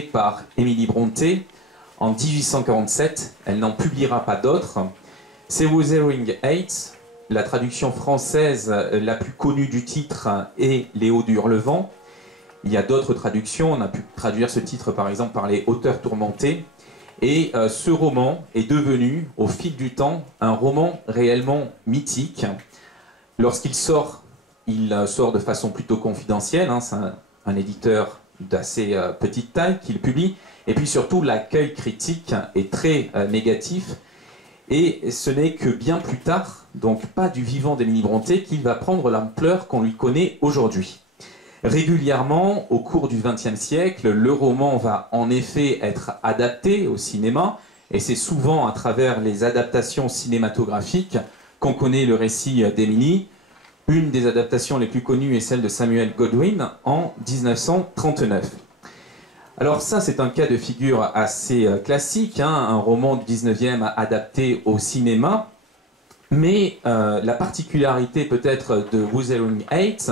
par Émilie Brontë en 1847. Elle n'en publiera pas d'autres. C'est Wuthering Heights. La traduction française la plus connue du titre est Les Hauts du Hurlevent. Il y a d'autres traductions. On a pu traduire ce titre par exemple par Les Hauteurs tourmentées. Et ce roman est devenu, au fil du temps, un roman réellement mythique. Lorsqu'il sort, il sort de façon plutôt confidentielle. C'est un éditeur d'assez petite taille qui le publie. Et puis surtout, l'accueil critique est très négatif. Et ce n'est que bien plus tard, donc pas du vivant d'Émilie Brontë, qu'il va prendre l'ampleur qu'on lui connaît aujourd'hui. Régulièrement, au cours du XXe siècle, le roman va en effet être adapté au cinéma, et c'est souvent à travers les adaptations cinématographiques qu'on connaît le récit d'Émilie. Une des adaptations les plus connues est celle de Samuel Goldwyn en 1939. Alors ça, c'est un cas de figure assez classique, un roman du 19e adapté au cinéma, mais la particularité peut-être de Wuthering Heights,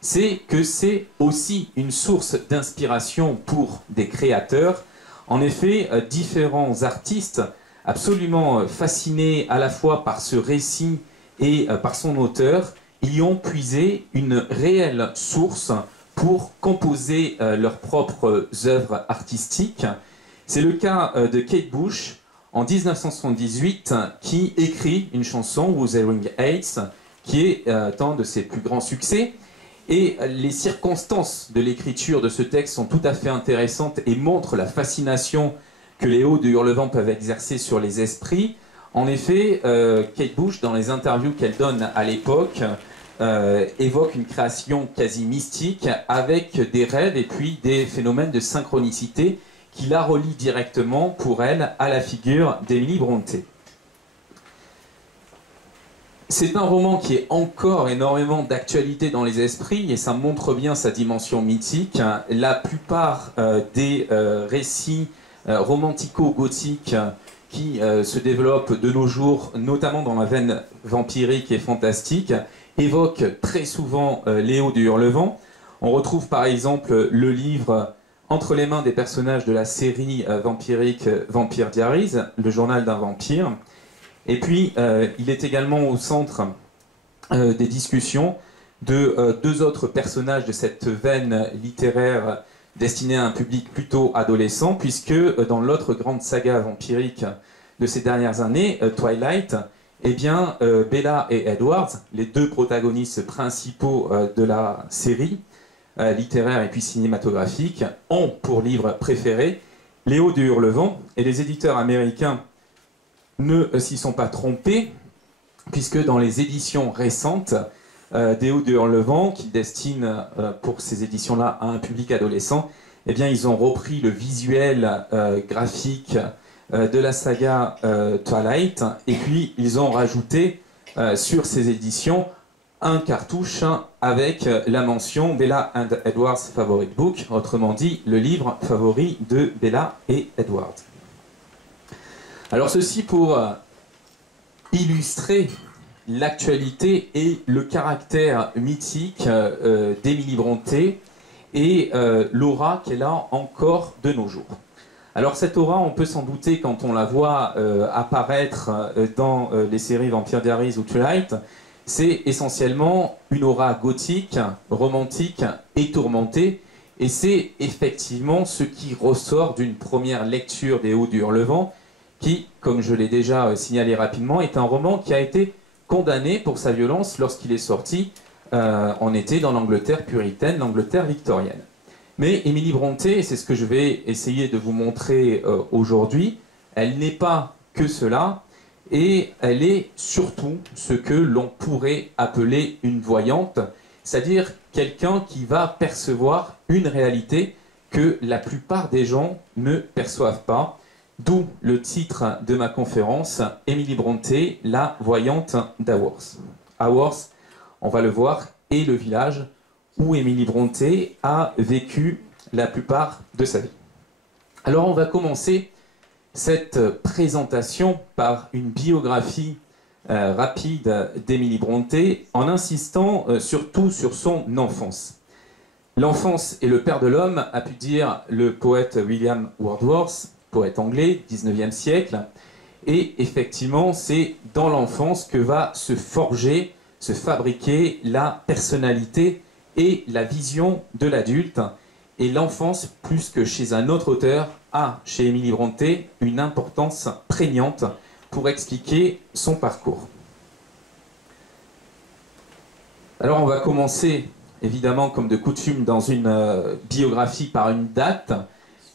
c'est que c'est aussi une source d'inspiration pour des créateurs. En effet, différents artistes absolument fascinés à la fois par ce récit et par son auteur, y ont puisé une réelle source pour composer leurs propres œuvres artistiques. C'est le cas de Kate Bush en 1978 qui écrit une chanson, Wuthering Heights, qui est un de ses plus grands succès. Et les circonstances de l'écriture de ce texte sont tout à fait intéressantes et montrent la fascination que les Hauts du Hurlevent peuvent exercer sur les esprits. En effet, Kate Bush, dans les interviews qu'elle donne à l'époque, évoque une création quasi mystique avec des rêves et puis des phénomènes de synchronicité qui la relient directement pour elle à la figure d'Émilie Brontë. C'est un roman qui est encore énormément d'actualité dans les esprits et ça montre bien sa dimension mythique. La plupart des récits romantico-gothiques qui se développent de nos jours, notamment dans la veine vampirique et fantastique, évoquent très souvent les Hauts du Hurlevent. On retrouve par exemple le livre entre les mains des personnages de la série vampirique Vampire Diaries, le journal d'un vampire. Et puis, il est également au centre des discussions de deux autres personnages de cette veine littéraire destinée à un public plutôt adolescent, puisque dans l'autre grande saga vampirique de ces dernières années, Twilight, eh bien, Bella et Edward, les deux protagonistes principaux de la série littéraire et puis cinématographique, ont pour livre préféré Les Hauts du Hurlevent, et les éditeurs américains ne s'y sont pas trompés, puisque dans les éditions récentes des Hauts du Hurlevent, qu'ils destinent pour ces éditions-là à un public adolescent, eh bien, ils ont repris le visuel graphique de la saga Twilight, et puis ils ont rajouté sur ces éditions un cartouche avec la mention Bella and Edward's Favorite Book, autrement dit le livre favori de Bella et Edward. Alors ceci pour illustrer l'actualité et le caractère mythique d'Émilie Brontë et l'aura qu'elle a encore de nos jours. Alors cette aura, on peut s'en douter quand on la voit apparaître dans les séries Vampire Diaries ou Twilight, c'est essentiellement une aura gothique, romantique et tourmentée, et c'est effectivement ce qui ressort d'une première lecture des Hauts du Hurlevent, qui, comme je l'ai déjà signalé rapidement, est un roman qui a été condamné pour sa violence lorsqu'il est sorti. On était dans l'Angleterre puritaine, l'Angleterre victorienne. Mais Émilie Brontë, et c'est ce que je vais essayer de vous montrer aujourd'hui, elle n'est pas que cela, et elle est surtout ce que l'on pourrait appeler une voyante, c'est-à-dire quelqu'un qui va percevoir une réalité que la plupart des gens ne perçoivent pas. D'où le titre de ma conférence, Émilie Brontë, la voyante d'Haworth. Haworth, on va le voir, est le village où Émilie Brontë a vécu la plupart de sa vie. Alors on va commencer cette présentation par une biographie rapide d'Émilie Brontë en insistant surtout sur son enfance. L'enfance est le père de l'homme, a pu dire le poète William Wordsworth, poète anglais, 19e siècle. Et effectivement, c'est dans l'enfance que va se forger, se fabriquer la personnalité et la vision de l'adulte. Et l'enfance, plus que chez un autre auteur, a, chez Émilie Brontë, une importance prégnante pour expliquer son parcours. Alors on va commencer, évidemment, comme de coutume, dans une biographie par une date.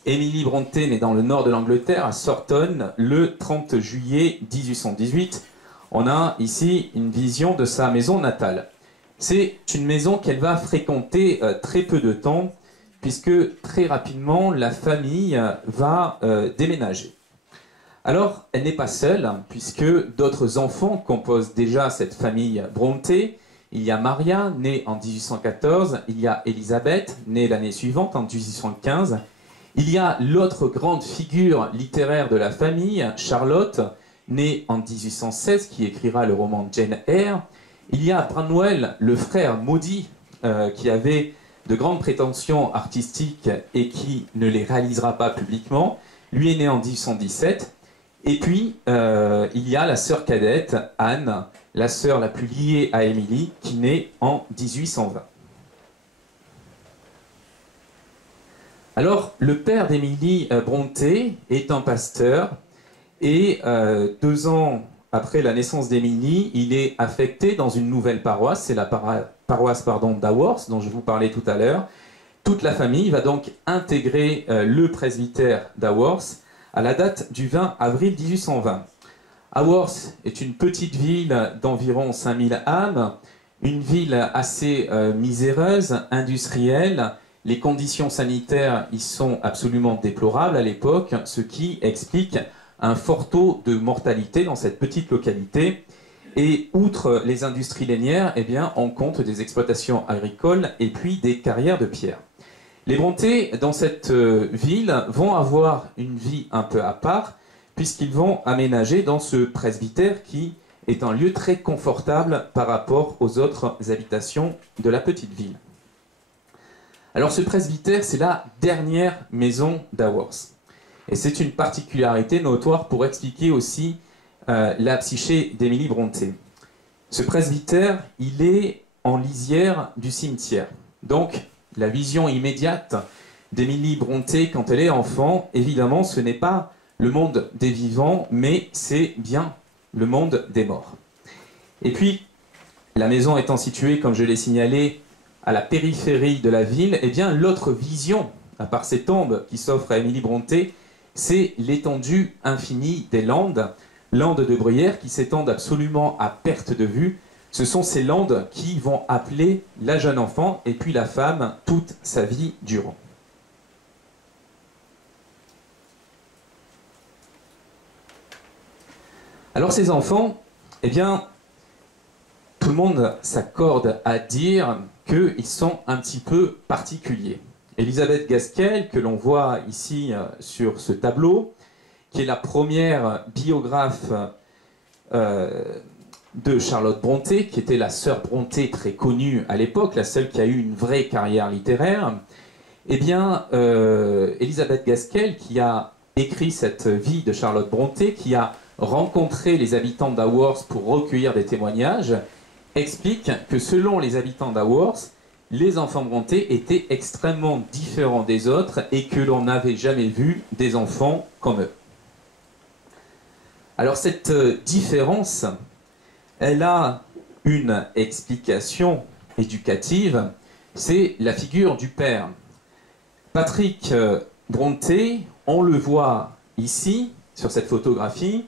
Émilie Brontë naît dans le nord de l'Angleterre, à Sorton, le 30 juillet 1818. On a ici une vision de sa maison natale. C'est une maison qu'elle va fréquenter très peu de temps, puisque très rapidement, la famille va déménager. Alors, elle n'est pas seule, puisque d'autres enfants composent déjà cette famille Brontë. Il y a Maria, née en 1814, il y a Élisabeth, née l'année suivante, en 1815. Il y a l'autre grande figure littéraire de la famille, Charlotte, née en 1816, qui écrira le roman Jane Eyre. Il y a Branwell, le frère maudit, qui avait de grandes prétentions artistiques et qui ne les réalisera pas publiquement. Lui est né en 1817. Et puis, il y a la sœur cadette, Anne, la sœur la plus liée à Émilie, qui naît en 1820. Alors, le père d'Émilie Brontë est un pasteur, et 2 ans après la naissance d'Émilie, il est affecté dans une nouvelle paroisse, c'est la paroisse d'Haworth, dont je vous parlais tout à l'heure. Toute la famille va donc intégrer le presbytère d'Haworth à la date du 20 avril 1820. Haworth est une petite ville d'environ 5000 âmes, une ville assez miséreuse, industrielle. Les conditions sanitaires y sont absolument déplorables à l'époque, ce qui explique un fort taux de mortalité dans cette petite localité. Et outre les industries lainières, eh bien, on compte des exploitations agricoles et puis des carrières de pierre. Les Brontë, dans cette ville, vont avoir une vie un peu à part, puisqu'ils vont aménager dans ce presbytère qui est un lieu très confortable par rapport aux autres habitations de la petite ville. Alors ce presbytère, c'est la dernière maison d'Haworth. Et c'est une particularité notoire pour expliquer aussi la psyché d'Émilie Brontë. Ce presbytère, il est en lisière du cimetière. Donc, la vision immédiate d'Émilie Brontë quand elle est enfant, évidemment, ce n'est pas le monde des vivants, mais c'est bien le monde des morts. Et puis, la maison étant située, comme je l'ai signalé, à la périphérie de la ville, eh bien, l'autre vision, à part ces tombes qui s'offrent à Émilie Brontë, c'est l'étendue infinie des landes, landes de bruyère qui s'étendent absolument à perte de vue. Ce sont ces landes qui vont appeler la jeune enfant et puis la femme toute sa vie durant. Alors ces enfants, eh bien, tout le monde s'accorde à dire qu'ils sont un petit peu particuliers. Elisabeth Gaskell, que l'on voit ici sur ce tableau, qui est la première biographe de Charlotte Brontë, qui était la sœur Brontë très connue à l'époque, la seule qui a eu une vraie carrière littéraire, eh bien, Elisabeth Gaskell, qui a écrit cette vie de Charlotte Brontë, qui a rencontré les habitants d'Haworth pour recueillir des témoignages, explique que selon les habitants d'Haworth, les enfants Brontë étaient extrêmement différents des autres et que l'on n'avait jamais vu des enfants comme eux. Alors cette différence, elle a une explication éducative, c'est la figure du père. Patrick Brontë, on le voit ici, sur cette photographie,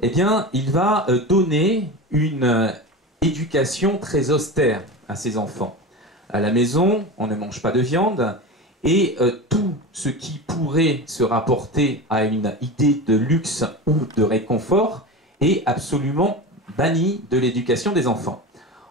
eh bien, il va donner une éducation très austère à ses enfants. À la maison, on ne mange pas de viande, et tout ce qui pourrait se rapporter à une idée de luxe ou de réconfort est absolument banni de l'éducation des enfants.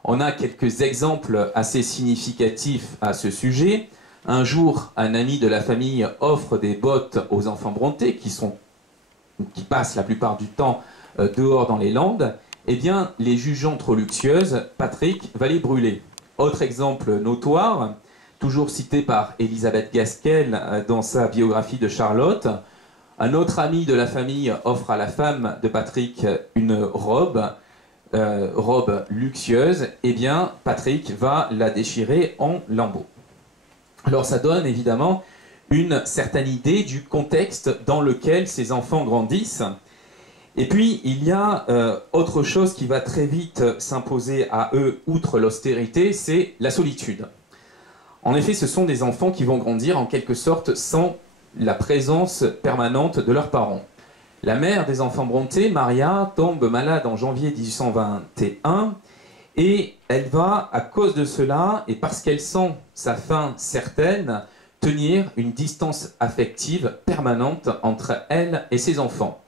On a quelques exemples assez significatifs à ce sujet. Un jour, un ami de la famille offre des bottes aux enfants Brontë qui passent la plupart du temps dehors dans les landes. Eh bien, les jugeant trop luxueuses, Patrick va les brûler. Autre exemple notoire, toujours cité par Elisabeth Gaskell dans sa biographie de Charlotte. Un autre ami de la famille offre à la femme de Patrick une robe luxueuse. Eh bien, Patrick va la déchirer en lambeaux. Alors ça donne évidemment une certaine idée du contexte dans lequel ces enfants grandissent. Et puis, il y a autre chose qui va très vite s'imposer à eux, outre l'austérité, c'est la solitude. En effet, ce sont des enfants qui vont grandir en quelque sorte sans la présence permanente de leurs parents. La mère des enfants Brontë, Maria, tombe malade en janvier 1821 et elle va, à cause de cela, et parce qu'elle sent sa fin certaine, tenir une distance affective permanente entre elle et ses enfants.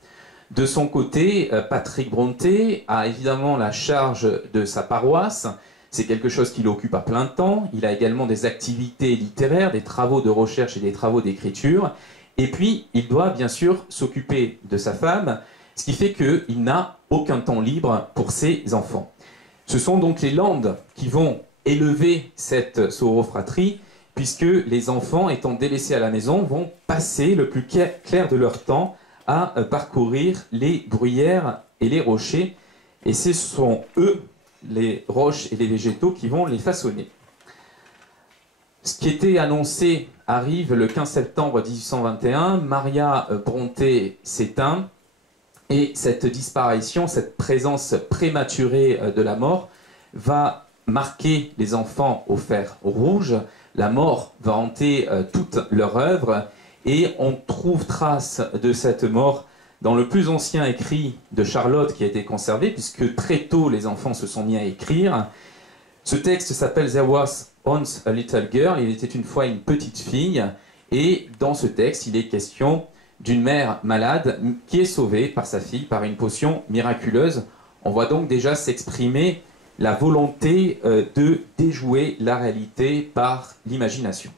De son côté, Patrick Brontë a évidemment la charge de sa paroisse. C'est quelque chose qui l'occupe à plein temps. Il a également des activités littéraires, des travaux de recherche et des travaux d'écriture. Et puis, il doit bien sûr s'occuper de sa femme, ce qui fait qu'il n'a aucun temps libre pour ses enfants. Ce sont donc les Land qui vont élever cette sorofratrie, puisque les enfants, étant délaissés à la maison, vont passer le plus clair de leur temps à parcourir les bruyères et les rochers. Et ce sont eux, les roches et les végétaux, qui vont les façonner. Ce qui était annoncé arrive le 15 septembre 1821. Maria Brontë s'éteint. Et cette disparition, cette présence prématurée de la mort va marquer les enfants au fer rouge. La mort va hanter toute leur œuvre et on trouve trace de cette mort dans le plus ancien écrit de Charlotte qui a été conservé, puisque très tôt les enfants se sont mis à écrire. Ce texte s'appelle There was once a little girl, il était une fois une petite fille, et dans ce texte il est question d'une mère malade qui est sauvée par sa fille par une potion miraculeuse. On voit donc déjà s'exprimer la volonté de déjouer la réalité par l'imagination.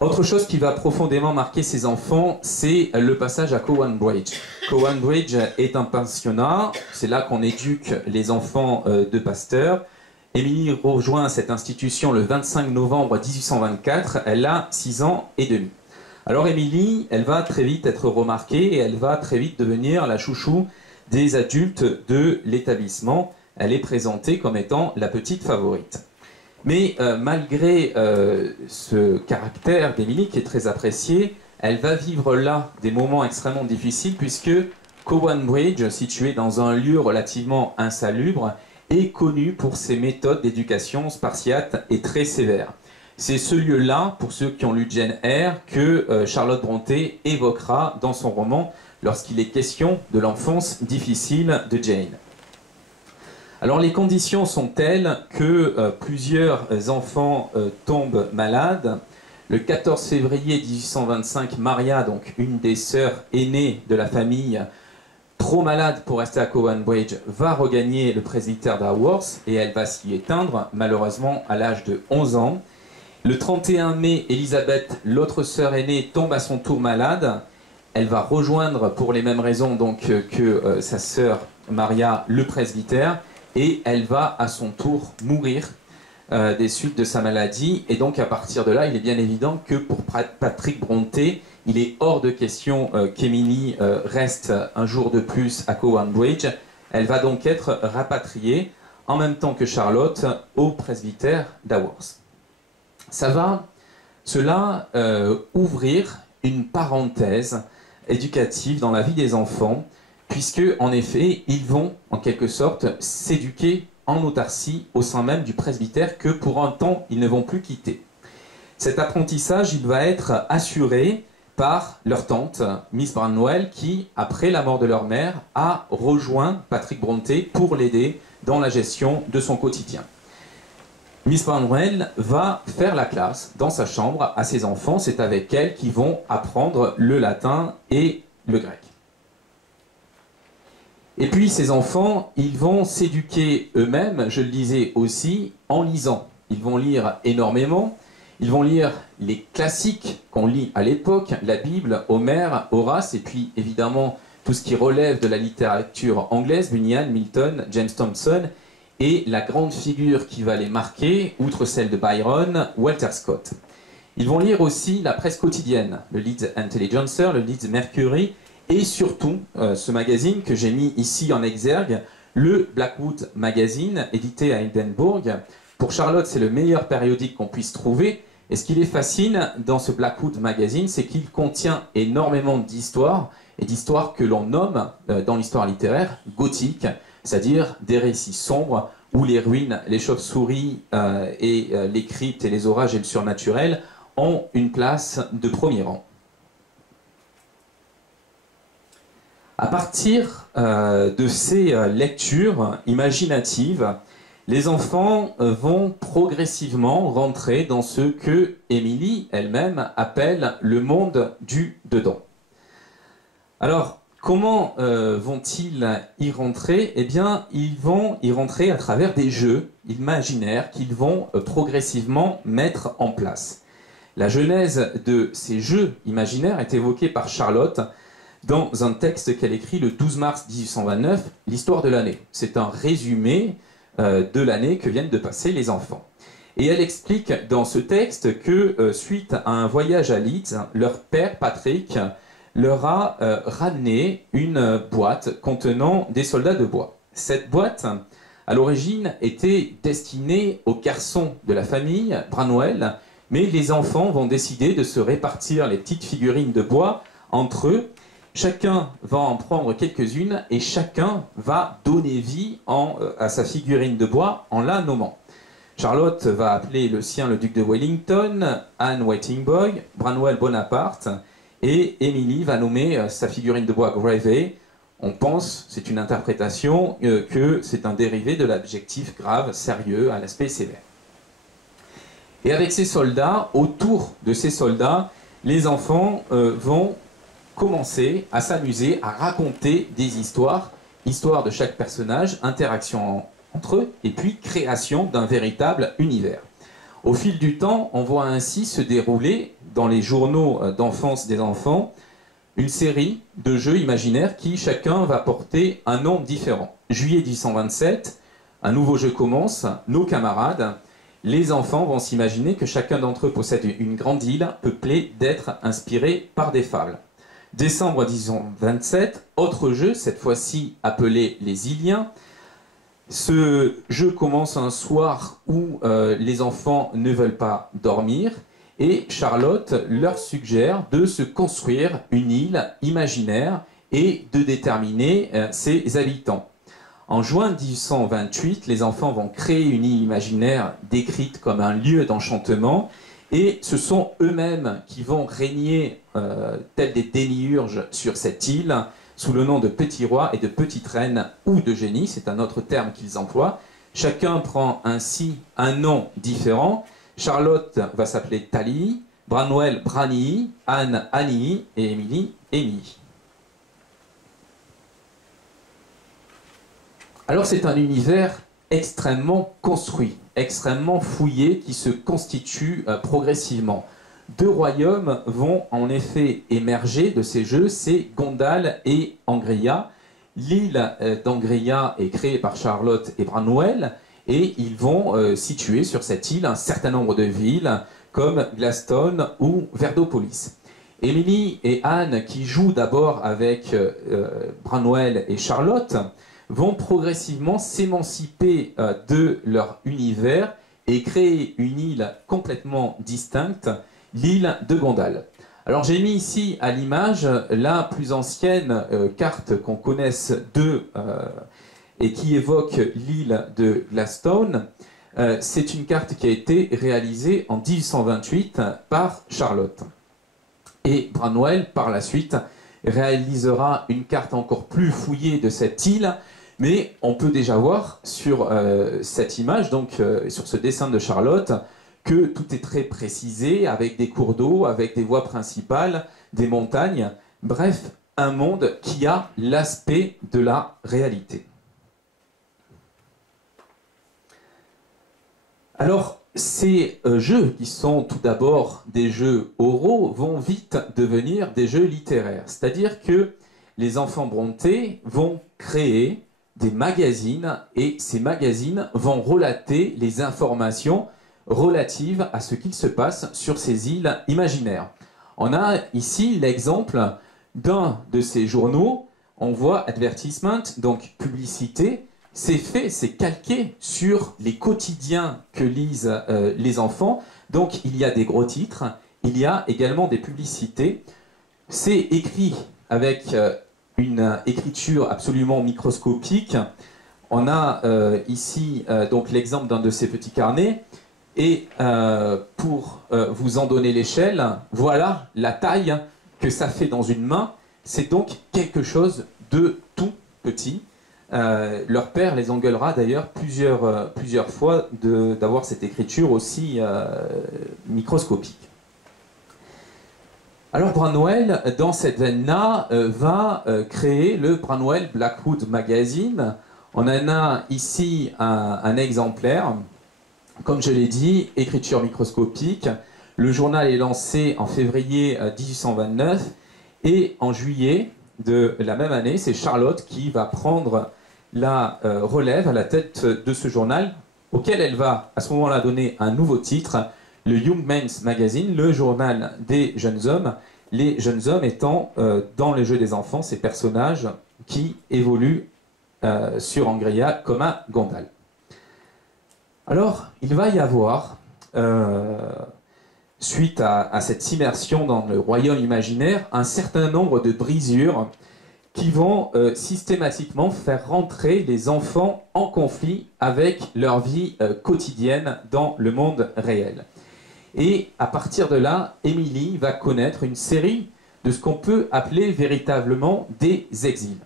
Autre chose qui va profondément marquer ces enfants, c'est le passage à Cowan Bridge. Cowan Bridge est un pensionnat, c'est là qu'on éduque les enfants de pasteurs. Émilie rejoint cette institution le 25 novembre 1824, elle a 6 ans et demi. Alors Émilie, elle va très vite être remarquée et elle va très vite devenir la chouchou des adultes de l'établissement. Elle est présentée comme étant la petite favorite. Mais malgré ce caractère d'Émilie qui est très apprécié, elle va vivre là des moments extrêmement difficiles puisque Cowan Bridge, situé dans un lieu relativement insalubre, est connu pour ses méthodes d'éducation spartiates et très sévères. C'est ce lieu-là, pour ceux qui ont lu Jane Eyre, que Charlotte Brontë évoquera dans son roman lorsqu'il est question de l'enfance difficile de Jane. Alors les conditions sont telles que plusieurs enfants tombent malades. Le 14 février 1825, Maria, donc une des sœurs aînées de la famille, trop malade pour rester à Cowan Bridge, va regagner le presbytère d'Haworth et elle va s'y éteindre, malheureusement à l'âge de 11 ans. Le 31 mai, Elisabeth, l'autre sœur aînée, tombe à son tour malade. Elle va rejoindre, pour les mêmes raisons donc, que sa sœur Maria, le presbytère. Et elle va à son tour mourir des suites de sa maladie. Et donc à partir de là, il est bien évident que pour Patrick Brontë, il est hors de question qu'Émilie reste un jour de plus à Cowan Bridge. Elle va donc être rapatriée en même temps que Charlotte au presbytère d'Haworth. Cela ouvrir une parenthèse éducative dans la vie des enfants, puisque, en effet, ils vont, en quelque sorte, s'éduquer en autarcie au sein même du presbytère que, pour un temps, ils ne vont plus quitter. Cet apprentissage, il va être assuré par leur tante, Miss Branwell, qui, après la mort de leur mère, a rejoint Patrick Brontë pour l'aider dans la gestion de son quotidien. Miss Branwell va faire la classe dans sa chambre à ses enfants. C'est avec elle qu'ils vont apprendre le latin et le grec. Et puis ces enfants, ils vont s'éduquer eux-mêmes, je le disais aussi, en lisant. Ils vont lire énormément, ils vont lire les classiques qu'on lit à l'époque, la Bible, Homère, Horace, et puis évidemment tout ce qui relève de la littérature anglaise, Bunyan, Milton, James Thomson, et la grande figure qui va les marquer, outre celle de Byron, Walter Scott. Ils vont lire aussi la presse quotidienne, le Leeds Intelligencer, le Leeds Mercury, et surtout ce magazine que j'ai mis ici en exergue, le Blackwood Magazine, édité à Édimbourg. Pour Charlotte, c'est le meilleur périodique qu'on puisse trouver. Et ce qui les fascine dans ce Blackwood Magazine, c'est qu'il contient énormément d'histoires, et d'histoires que l'on nomme, dans l'histoire littéraire, gothiques, c'est-à-dire des récits sombres, où les ruines, les chauves-souris, les cryptes et les orages et le surnaturel ont une place de premier rang. À partir de ces lectures imaginatives, les enfants vont progressivement rentrer dans ce que Émilie elle-même appelle le monde du dedans. Alors, comment vont-ils y rentrer? Eh bien, ils vont y rentrer à travers des jeux imaginaires qu'ils vont progressivement mettre en place. La genèse de ces jeux imaginaires est évoquée par Charlotte dans un texte qu'elle écrit le 12 mars 1829, l'histoire de l'année. C'est un résumé de l'année que viennent de passer les enfants. Et elle explique dans ce texte que suite à un voyage à Leeds, leur père, Patrick, leur a ramené une boîte contenant des soldats de bois. Cette boîte, à l'origine, était destinée aux garçons de la famille, Branwell, mais les enfants vont décider de se répartir les petites figurines de bois entre eux. Chacun va en prendre quelques-unes et chacun va donner vie à sa figurine de bois en la nommant. Charlotte va appeler le sien le duc de Wellington, Anne Waiting Boy, Branwell Bonaparte, et Émilie va nommer sa figurine de bois Gravey. On pense, c'est une interprétation, que c'est un dérivé de l'adjectif grave, sérieux, à l'aspect sévère. Et avec ces soldats, autour de ces soldats, les enfants vont commencer à s'amuser, à raconter des histoires, histoire de chaque personnage, interaction entre eux, et puis création d'un véritable univers. Au fil du temps, on voit ainsi se dérouler, dans les journaux d'enfance des enfants, une série de jeux imaginaires qui, chacun, va porter un nom différent. Juillet 1827, un nouveau jeu commence, nos camarades. Les enfants vont s'imaginer que chacun d'entre eux possède une grande île peuplée d'êtres inspirés par des fables. Décembre 1827, autre jeu, cette fois-ci appelé les Iliens. Ce jeu commence un soir où les enfants ne veulent pas dormir et Charlotte leur suggère de se construire une île imaginaire et de déterminer ses habitants. En juin 1828, les enfants vont créer une île imaginaire décrite comme un lieu d'enchantement et ce sont eux-mêmes qui vont régner tels des démiurges sur cette île sous le nom de petits rois et de petites reines ou de génies, c'est un autre terme qu'ils emploient. Chacun prend ainsi un nom différent. Charlotte va s'appeler Thalie, Branwell Branii, Anne Annie et Émilie Émilie. Alors c'est un univers extrêmement construit, extrêmement fouillé qui se constitue progressivement. Deux royaumes vont en effet émerger de ces jeux, c'est Gondal et Angria. L'île d'Angria est créée par Charlotte et Branwell et ils vont situer sur cette île un certain nombre de villes comme Glaston ou Verdopolis. Émilie et Anne, qui jouent d'abord avec Branwell et Charlotte, vont progressivement s'émanciper de leur univers et créer une île complètement distincte, l'île de Gondal. Alors j'ai mis ici à l'image la plus ancienne carte qu'on connaisse d'eux et qui évoque l'île de Glaston. C'est une carte qui a été réalisée en 1828 par Charlotte. Et Branwell, par la suite, réalisera une carte encore plus fouillée de cette île, mais on peut déjà voir sur cette image, donc sur ce dessin de Charlotte, que tout est très précisé, avec des cours d'eau, avec des voies principales, des montagnes, bref, un monde qui a l'aspect de la réalité. Alors, ces jeux, qui sont tout d'abord des jeux oraux, vont vite devenir des jeux littéraires. C'est-à-dire que les enfants Brontë vont créer des magazines et ces magazines vont relater les informations relatives à ce qu'il se passe sur ces îles imaginaires. On a ici l'exemple d'un de ces journaux. On voit advertisement, donc publicité. C'est fait, c'est calqué sur les quotidiens que lisent les enfants. Donc il y a des gros titres, il y a également des publicités. C'est écrit avec une écriture absolument microscopique. On a ici donc l'exemple d'un de ces petits carnets. Et pour vous en donner l'échelle, voilà la taille que ça fait dans une main. C'est donc quelque chose de tout petit. Leur père les engueulera d'ailleurs plusieurs fois d'avoir cette écriture aussi microscopique. Alors Branwell, dans cette veine-là, va créer le Branwell Blackwood Magazine. On en a ici un exemplaire. Comme je l'ai dit, écriture microscopique. Le journal est lancé en février 1829 et en juillet de la même année, c'est Charlotte qui va prendre la relève à la tête de ce journal, auquel elle va à ce moment-là donner un nouveau titre, le Young Men's Magazine, le journal des jeunes hommes, les jeunes hommes étant dans le jeu des enfants ces personnages qui évoluent sur Angria comme à Gondal. Alors, il va y avoir, suite à cette immersion dans le royaume imaginaire, un certain nombre de brisures qui vont systématiquement faire rentrer les enfants en conflit avec leur vie quotidienne dans le monde réel. Et à partir de là, Émilie va connaître une série de ce qu'on peut appeler véritablement des exils.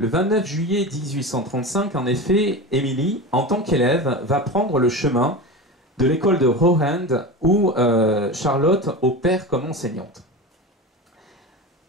Le 29 juillet 1835, en effet, Émilie, en tant qu'élève, va prendre le chemin de l'école de Rohan où Charlotte opère comme enseignante.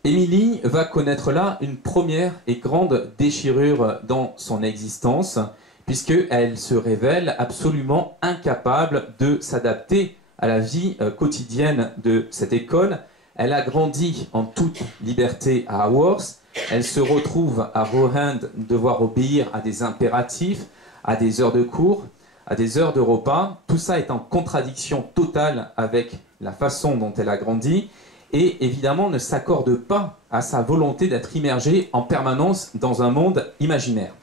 Émilie va connaître là une première et grande déchirure dans son existence, puisqu'elle se révèle absolument incapable de s'adapter à la vie quotidienne de cette école. Elle a grandi en toute liberté à Haworth. Elle se retrouve à Rohan devoir obéir à des impératifs, à des heures de cours, à des heures de repas. Tout ça est en contradiction totale avec la façon dont elle a grandi et évidemment ne s'accorde pas à sa volonté d'être immergée en permanence dans un monde imaginaire.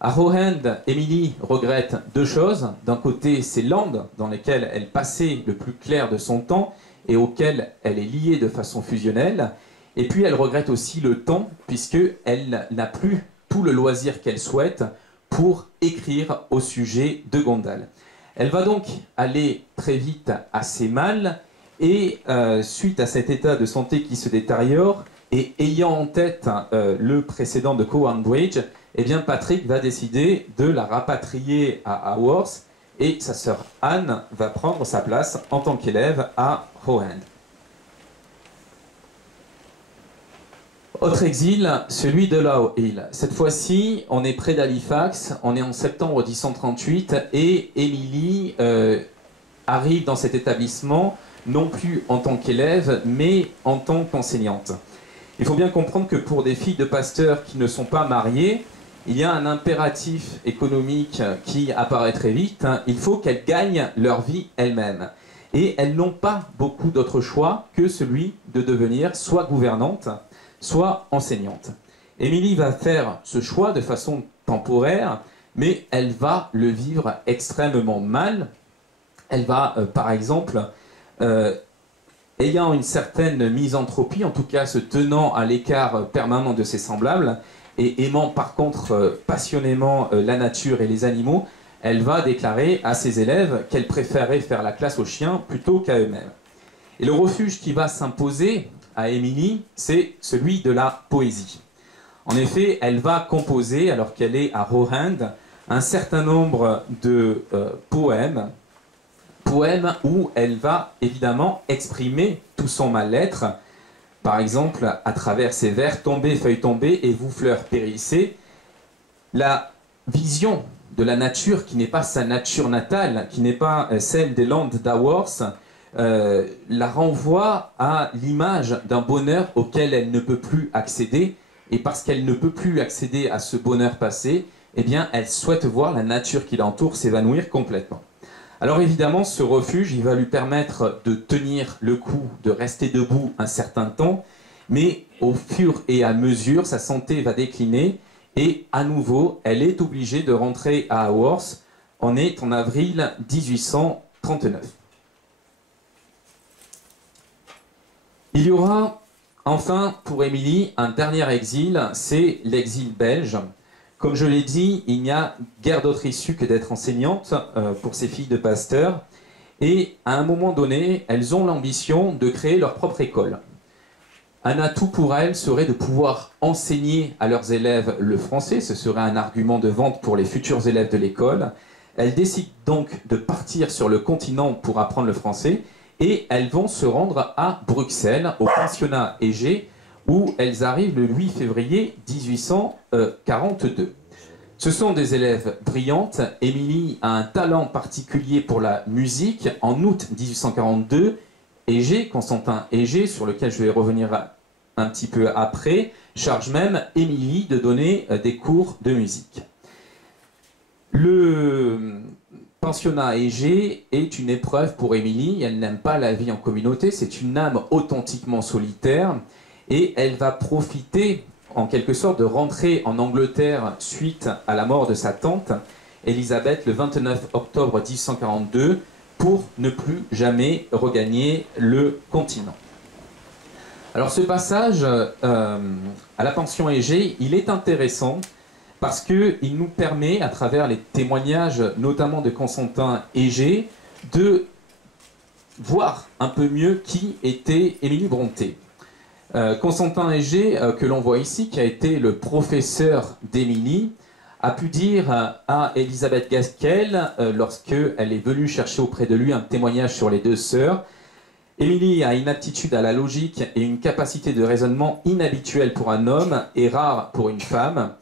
À Rohan, Émilie regrette deux choses. D'un côté, ces landes dans lesquelles elle passait le plus clair de son temps et auxquelles elle est liée de façon fusionnelle. Et puis elle regrette aussi le temps, puisqu'elle n'a plus tout le loisir qu'elle souhaite pour écrire au sujet de Gondal. Elle va donc aller très vite assez mal, et suite à cet état de santé qui se détériore, et ayant en tête le précédent de Cowan Bridge, eh bien Patrick va décider de la rapatrier à Haworth, et sa sœur Anne va prendre sa place en tant qu'élève à Rohan. Autre exil, celui de Low Hill. Cette fois-ci, on est près d'Halifax, on est en septembre 1838 et Émilie arrive dans cet établissement non plus en tant qu'élève, mais en tant qu'enseignante. Il faut bien comprendre que pour des filles de pasteurs qui ne sont pas mariées, il y a un impératif économique qui apparaît très vite. Il faut qu'elles gagnent leur vie elles-mêmes. Et elles n'ont pas beaucoup d'autres choix que celui de devenir soit gouvernante, soit enseignante. Émilie va faire ce choix de façon temporaire, mais elle va le vivre extrêmement mal. Elle va, par exemple, ayant une certaine misanthropie, en tout cas se tenant à l'écart permanent de ses semblables, et aimant par contre passionnément la nature et les animaux, elle va déclarer à ses élèves qu'elle préférait faire la classe aux chiens plutôt qu'à eux-mêmes. Et le refuge qui va s'imposer à Émilie, c'est celui de la poésie. En effet, elle va composer, alors qu'elle est à Rohan, un certain nombre de poèmes où elle va évidemment exprimer tout son mal-être. Par exemple, à travers ces vers « Tombez, feuilles tombées, et vous, fleurs périssez », la vision de la nature qui n'est pas sa nature natale, qui n'est pas celle des Landes d'Haworth, la renvoie à l'image d'un bonheur auquel elle ne peut plus accéder et parce qu'elle ne peut plus accéder à ce bonheur passé, eh bien, elle souhaite voir la nature qui l'entoure s'évanouir complètement. Alors évidemment, ce refuge, il va lui permettre de tenir le coup, de rester debout un certain temps, mais au fur et à mesure, sa santé va décliner, et à nouveau, elle est obligée de rentrer à Haworth. On est en avril 1839. Il y aura enfin pour Émilie un dernier exil, c'est l'exil belge. Comme je l'ai dit, il n'y a guère d'autre issue que d'être enseignante pour ces filles de pasteurs. Et à un moment donné, elles ont l'ambition de créer leur propre école. Un atout pour elles serait de pouvoir enseigner à leurs élèves le français. Ce serait un argument de vente pour les futurs élèves de l'école. Elles décident donc de partir sur le continent pour apprendre le français. Et elles vont se rendre à Bruxelles, au pensionnat Égée, où elles arrivent le 8 février 1842. Ce sont des élèves brillantes. Émilie a un talent particulier pour la musique. En août 1842, Égée, Constantin Égée, sur lequel je vais revenir un petit peu après, charge même Émilie de donner des cours de musique. Le pensionnat Égée est une épreuve pour Émilie. Elle n'aime pas la vie en communauté. C'est une âme authentiquement solitaire. Et elle va profiter, en quelque sorte, de rentrer en Angleterre suite à la mort de sa tante, Élisabeth, le 29 octobre 1842, pour ne plus jamais regagner le continent. Alors ce passage à la pension Égée, il est intéressant parce qu'il nous permet, à travers les témoignages, notamment de Constantin Égée, de voir un peu mieux qui était Émilie Brontë. Constantin Égée, que l'on voit ici, qui a été le professeur d'Émilie, a pu dire à Élisabeth Gaskell, lorsqu'elle est venue chercher auprès de lui un témoignage sur les deux sœurs, Émilie a une aptitude à la logique et une capacité de raisonnement inhabituelle pour un homme et rare pour une femme.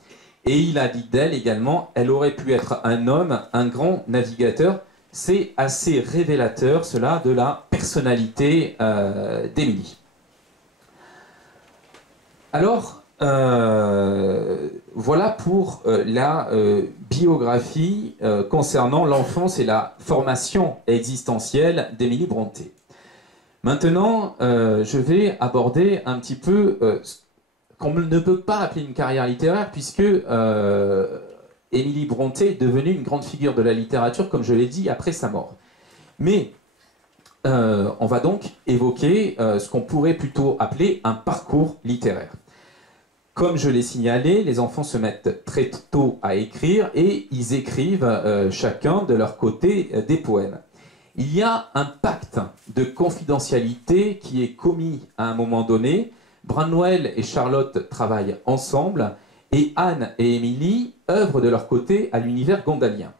Et il a dit d'elle également, elle aurait pu être un homme, un grand navigateur. C'est assez révélateur, cela, de la personnalité d'Émilie. Alors, voilà pour la biographie concernant l'enfance et la formation existentielle d'Émilie Brontë. Maintenant, je vais aborder un petit peu ce qu'on ne peut pas appeler une carrière littéraire, puisque Émilie Brontë est devenue une grande figure de la littérature, comme je l'ai dit, après sa mort. Mais on va donc évoquer ce qu'on pourrait plutôt appeler un parcours littéraire. Comme je l'ai signalé, les enfants se mettent très tôt à écrire et ils écrivent chacun de leur côté des poèmes. Il y a un pacte de confidentialité qui est commis à un moment donné. Branwell et Charlotte travaillent ensemble et Anne et Émilie œuvrent de leur côté à l'univers gondalien.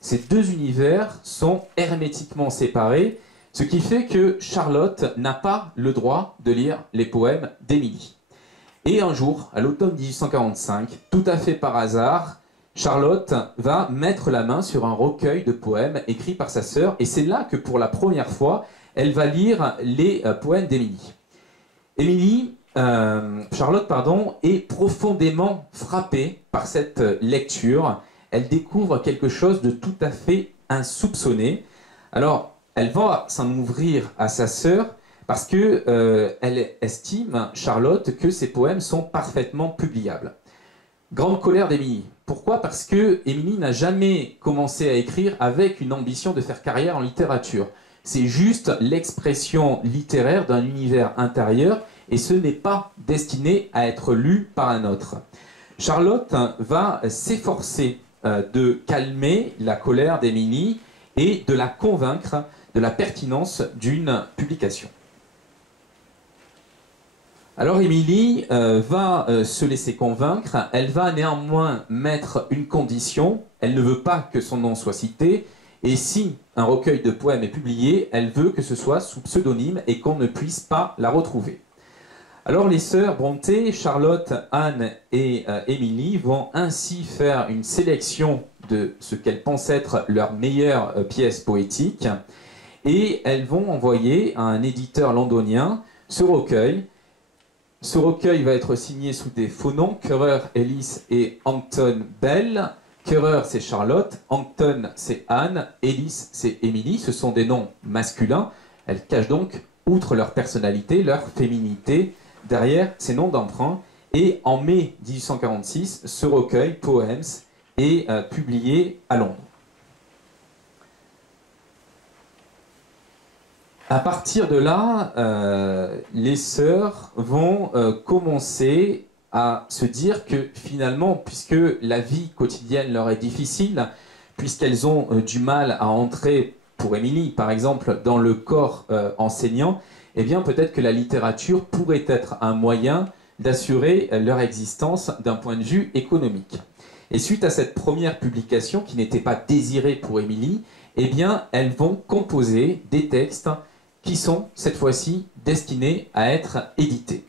Ces deux univers sont hermétiquement séparés, ce qui fait que Charlotte n'a pas le droit de lire les poèmes d'Émilie. Et un jour, à l'automne 1845, tout à fait par hasard, Charlotte va mettre la main sur un recueil de poèmes écrits par sa sœur, et c'est là que pour la première fois, elle va lire les poèmes d'Émilie. Charlotte, est profondément frappée par cette lecture. Elle découvre quelque chose de tout à fait insoupçonné. Alors, elle va s'en ouvrir à sa sœur parce que elle estime, Charlotte, que ses poèmes sont parfaitement publiables. Grande colère d'Émilie. Pourquoi? Parce que Émilie n'a jamais commencé à écrire avec une ambition de faire carrière en littérature. C'est juste l'expression littéraire d'un univers intérieur et ce n'est pas destiné à être lu par un autre. Charlotte va s'efforcer de calmer la colère d'Émilie et de la convaincre de la pertinence d'une publication. Alors Émilie va se laisser convaincre, elle va néanmoins mettre une condition, elle ne veut pas que son nom soit cité, et si un recueil de poèmes est publié, elle veut que ce soit sous pseudonyme et qu'on ne puisse pas la retrouver. Alors les sœurs Brontë, Charlotte, Anne et Émilie vont ainsi faire une sélection de ce qu'elles pensent être leurs meilleures pièces poétiques, et elles vont envoyer à un éditeur londonien ce recueil, Ce recueil va être signé sous des faux noms, Currer, Ellis et Hampton Bell. Currer, c'est Charlotte, Hampton, c'est Anne, Ellis, c'est Emily. Ce sont des noms masculins. Elles cachent donc, outre leur personnalité, leur féminité, derrière ces noms d'emprunt. Et en mai 1846, ce recueil, Poems, est publié à Londres. À partir de là, les sœurs vont commencer à se dire que finalement, puisque la vie quotidienne leur est difficile, puisqu'elles ont du mal à entrer, pour Émilie par exemple, dans le corps enseignant, eh bien peut-être que la littérature pourrait être un moyen d'assurer leur existence d'un point de vue économique. Et suite à cette première publication, qui n'était pas désirée pour Émilie, eh bien elles vont composer des textes qui sont cette fois-ci destinés à être édités.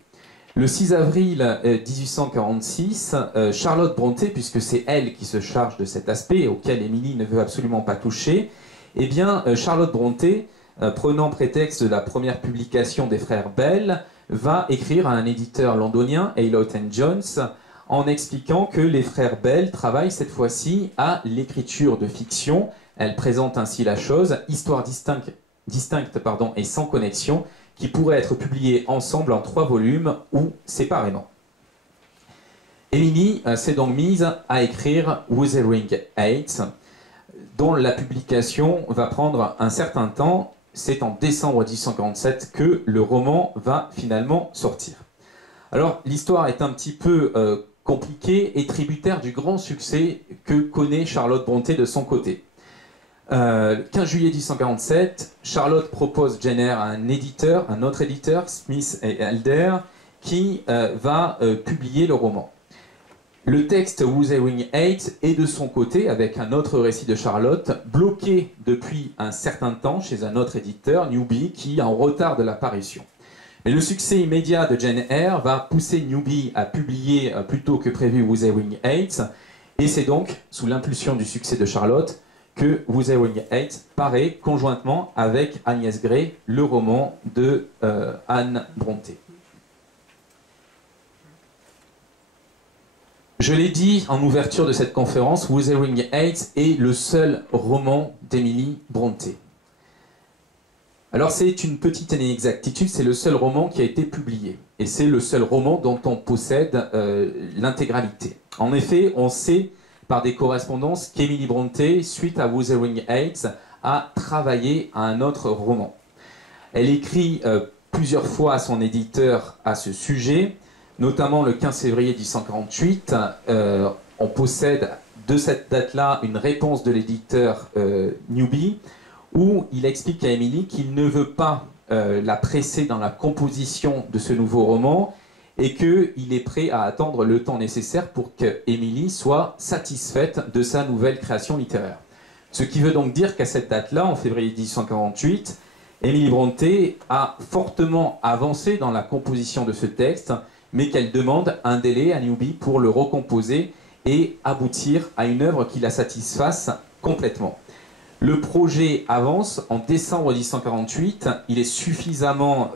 Le 6 avril 1846, Charlotte Brontë, puisque c'est elle qui se charge de cet aspect auquel Émilie ne veut absolument pas toucher, eh bien Charlotte Brontë, prenant prétexte de la première publication des frères Bell, va écrire à un éditeur londonien, Aylott & Jones, en expliquant que les frères Bell travaillent cette fois-ci à l'écriture de fiction. Elle présente ainsi la chose, histoire distincte et sans connexion, qui pourrait être publiée ensemble en 3 volumes ou séparément. Émilie s'est donc mise à écrire Wuthering Heights, dont la publication va prendre un certain temps. C'est en décembre 1847 que le roman va finalement sortir. Alors l'histoire est un petit peu compliquée et tributaire du grand succès que connaît Charlotte Brontë de son côté. 15 juillet 1847, Charlotte propose Jane Eyre à un autre éditeur, Smith et Elder, qui va publier le roman. Le texte Wuthering Heights est de son côté, avec un autre récit de Charlotte, bloqué depuis un certain temps chez un autre éditeur, Newby, qui est en retard de la parution. Mais le succès immédiat de Jane Eyre va pousser Newby à publier plus tôt que prévu Wuthering Heights, et c'est donc sous l'impulsion du succès de Charlotte que Wuthering Heights paraît conjointement avec Agnès Gray, le roman de Anne Brontë. Je l'ai dit en ouverture de cette conférence, Wuthering Heights est le seul roman d'Emily Brontë. Alors c'est une petite inexactitude, c'est le seul roman qui a été publié. Et c'est le seul roman dont on possède l'intégralité. En effet, on sait par des correspondances qu'Emily Brontë, suite à Wuthering Heights, a travaillé à un autre roman. Elle écrit plusieurs fois à son éditeur à ce sujet, notamment le 15 février 1848. On possède de cette date-là une réponse de l'éditeur Newby, où il explique à Émilie qu'il ne veut pas la presser dans la composition de ce nouveau roman, et qu'il est prêt à attendre le temps nécessaire pour qu'Émilie soit satisfaite de sa nouvelle création littéraire. Ce qui veut donc dire qu'à cette date-là, en février 1848, Emily Brontë a fortement avancé dans la composition de ce texte, mais qu'elle demande un délai à Newby pour le recomposer et aboutir à une œuvre qui la satisfasse complètement. Le projet avance. En décembre 1848, il est suffisamment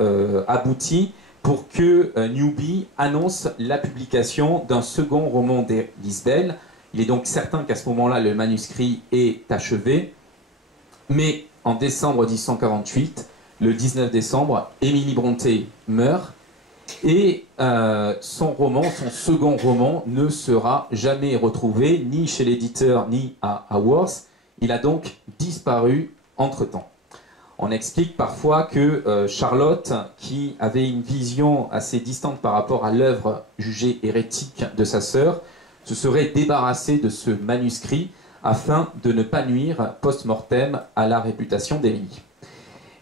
abouti pour que Newby annonce la publication d'un second roman d'Isbell. Il est donc certain qu'à ce moment-là, le manuscrit est achevé. Mais en décembre 1848, le 19 décembre, Emily Brontë meurt et son second roman, ne sera jamais retrouvé, ni chez l'éditeur, ni à Haworth. Il a donc disparu entre-temps. On explique parfois que Charlotte, qui avait une vision assez distante par rapport à l'œuvre jugée hérétique de sa sœur, se serait débarrassée de ce manuscrit afin de ne pas nuire post-mortem à la réputation d'Émilie.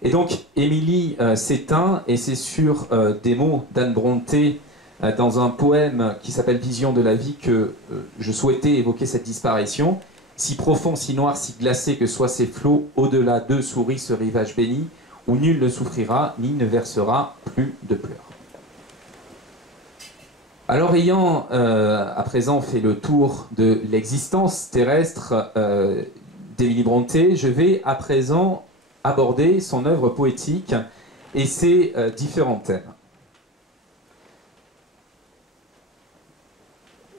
Et donc Émilie s'éteint, et c'est sur des mots d'Anne Brontë dans un poème qui s'appelle Vision de la vie que je souhaitais évoquer cette disparition. Si profond, si noir, si glacé que soient ces flots, au-delà d'eux sourit ce rivage béni, où nul ne souffrira, ni ne versera plus de pleurs. Alors ayant à présent fait le tour de l'existence terrestre d'Émilie Brontë, je vais à présent aborder son œuvre poétique et ses différents thèmes.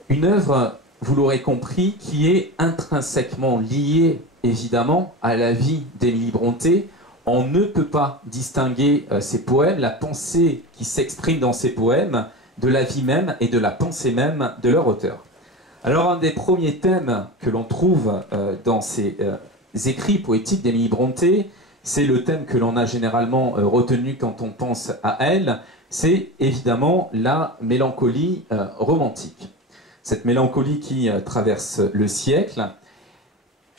Une œuvre, vous l'aurez compris, qui est intrinsèquement liée évidemment à la vie d'Émilie Brontë. On ne peut pas distinguer ses poèmes, la pensée qui s'exprime dans ces poèmes, de la vie même et de la pensée même de leur auteur. Alors un des premiers thèmes que l'on trouve dans ces écrits poétiques d'Émilie Brontë, c'est le thème que l'on a généralement retenu quand on pense à elle, c'est évidemment la mélancolie romantique. Cette mélancolie qui traverse le siècle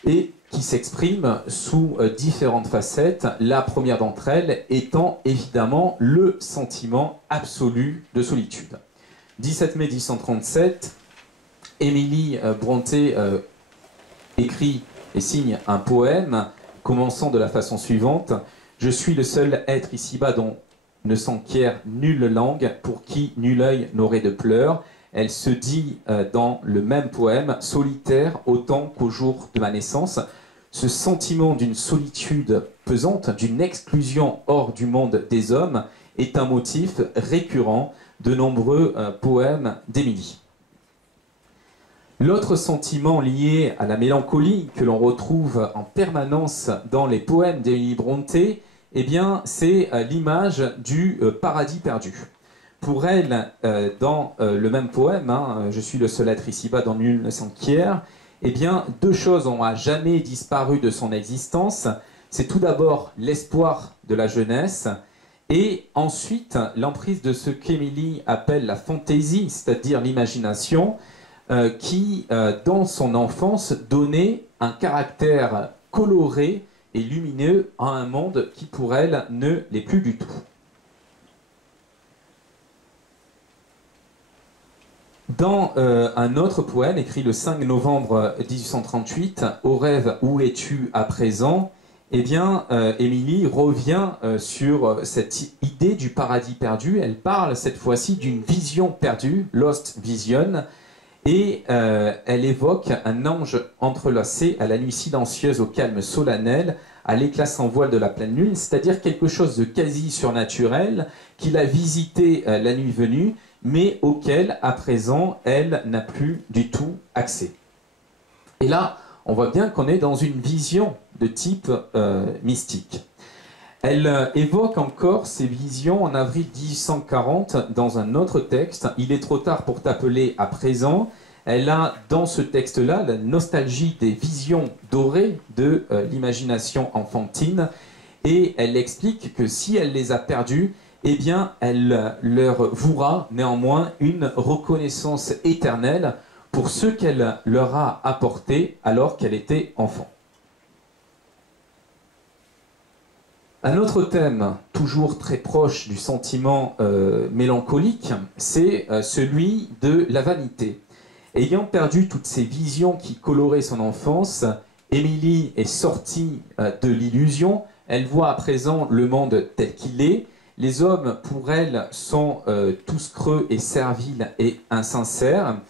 et qui s'exprime sous différentes facettes, la première d'entre elles étant évidemment le sentiment absolu de solitude. 17 mai 1837, Émilie Brontë écrit et signe un poème commençant de la façon suivante: « Je suis le seul être ici-bas dont ne s'enquiert nulle langue, pour qui nul œil n'aurait de pleurs. » Elle se dit dans le même poème, solitaire autant qu'au jour de ma naissance. Ce sentiment d'une solitude pesante, d'une exclusion hors du monde des hommes, est un motif récurrent de nombreux poèmes d'Émilie. L'autre sentiment lié à la mélancolie que l'on retrouve en permanence dans les poèmes d'Émilie Brontë, eh bien, c'est l'image du paradis perdu. Pour elle, dans le même poème, Je suis le seul être ici-bas dont nul ne s'enquiert, eh bien, deux choses ont à jamais disparu de son existence. C'est tout d'abord l'espoir de la jeunesse et ensuite l'emprise de ce qu'Émilie appelle la fantaisie, c'est-à-dire l'imagination, qui, dans son enfance, donnait un caractère coloré et lumineux à un monde qui, pour elle, ne l'est plus du tout. Dans un autre poème écrit le 5 novembre 1838, « Au rêve, où es-tu à présent ?» Eh bien, Émilie revient sur cette idée du paradis perdu. Elle parle cette fois-ci d'une vision perdue, Lost Vision, et elle évoque un ange entrelacé à la nuit silencieuse, au calme solennel, à l'éclat sans voile de la pleine lune, c'est-à-dire quelque chose de quasi surnaturel qu'il a visité la nuit venue, mais auquel, à présent, elle n'a plus du tout accès. Et là, on voit bien qu'on est dans une vision de type mystique. Elle évoque encore ces visions en avril 1840 dans un autre texte, « Il est trop tard pour t'appeler à présent ». Elle a dans ce texte-là la nostalgie des visions dorées de l'imagination enfantine, et elle explique que si elle les a perdues, eh bien, elle leur vouera néanmoins une reconnaissance éternelle pour ce qu'elle leur a apporté alors qu'elle était enfant. Un autre thème, toujours très proche du sentiment mélancolique, c'est celui de la vanité. Ayant perdu toutes ces visions qui coloraient son enfance, Émilie est sortie de l'illusion. Elle voit à présent le monde tel qu'il est. Les hommes, pour elle, sont tous creux et serviles et insincères.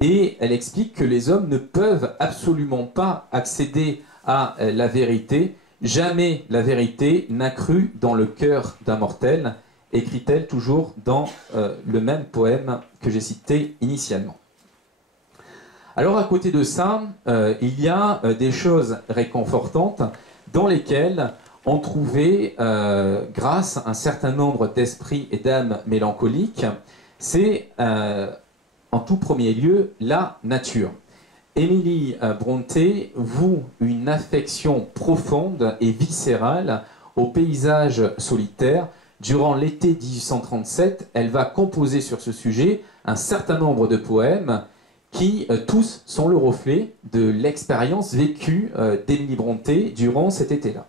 Et elle explique que les hommes ne peuvent absolument pas accéder à la vérité. Jamais la vérité n'a cru dans le cœur d'un mortel, écrit-elle toujours dans le même poème que j'ai cité initialement. Alors à côté de ça, il y a des choses réconfortantes dans lesquelles on trouvait, grâce à un certain nombre d'esprits et d'âmes mélancoliques, c'est en tout premier lieu la nature. Émilie Brontë voue une affection profonde et viscérale au paysage solitaire. Durant l'été 1837, elle va composer sur ce sujet un certain nombre de poèmes qui tous sont le reflet de l'expérience vécue d'Émilie Brontë durant cet été-là.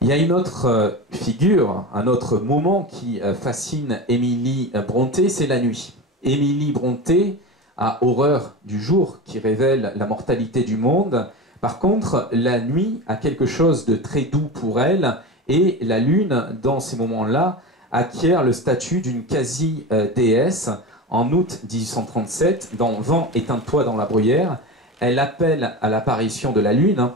Il y a une autre figure, un autre moment qui fascine Émilie Brontë, c'est la nuit. Émilie Brontë a horreur du jour qui révèle la mortalité du monde. Par contre, la nuit a quelque chose de très doux pour elle, et la lune, dans ces moments-là, acquiert le statut d'une quasi-déesse. En août 1837, dans Vent éteins-toi dans la bruyère, elle appelle à l'apparition de la lune.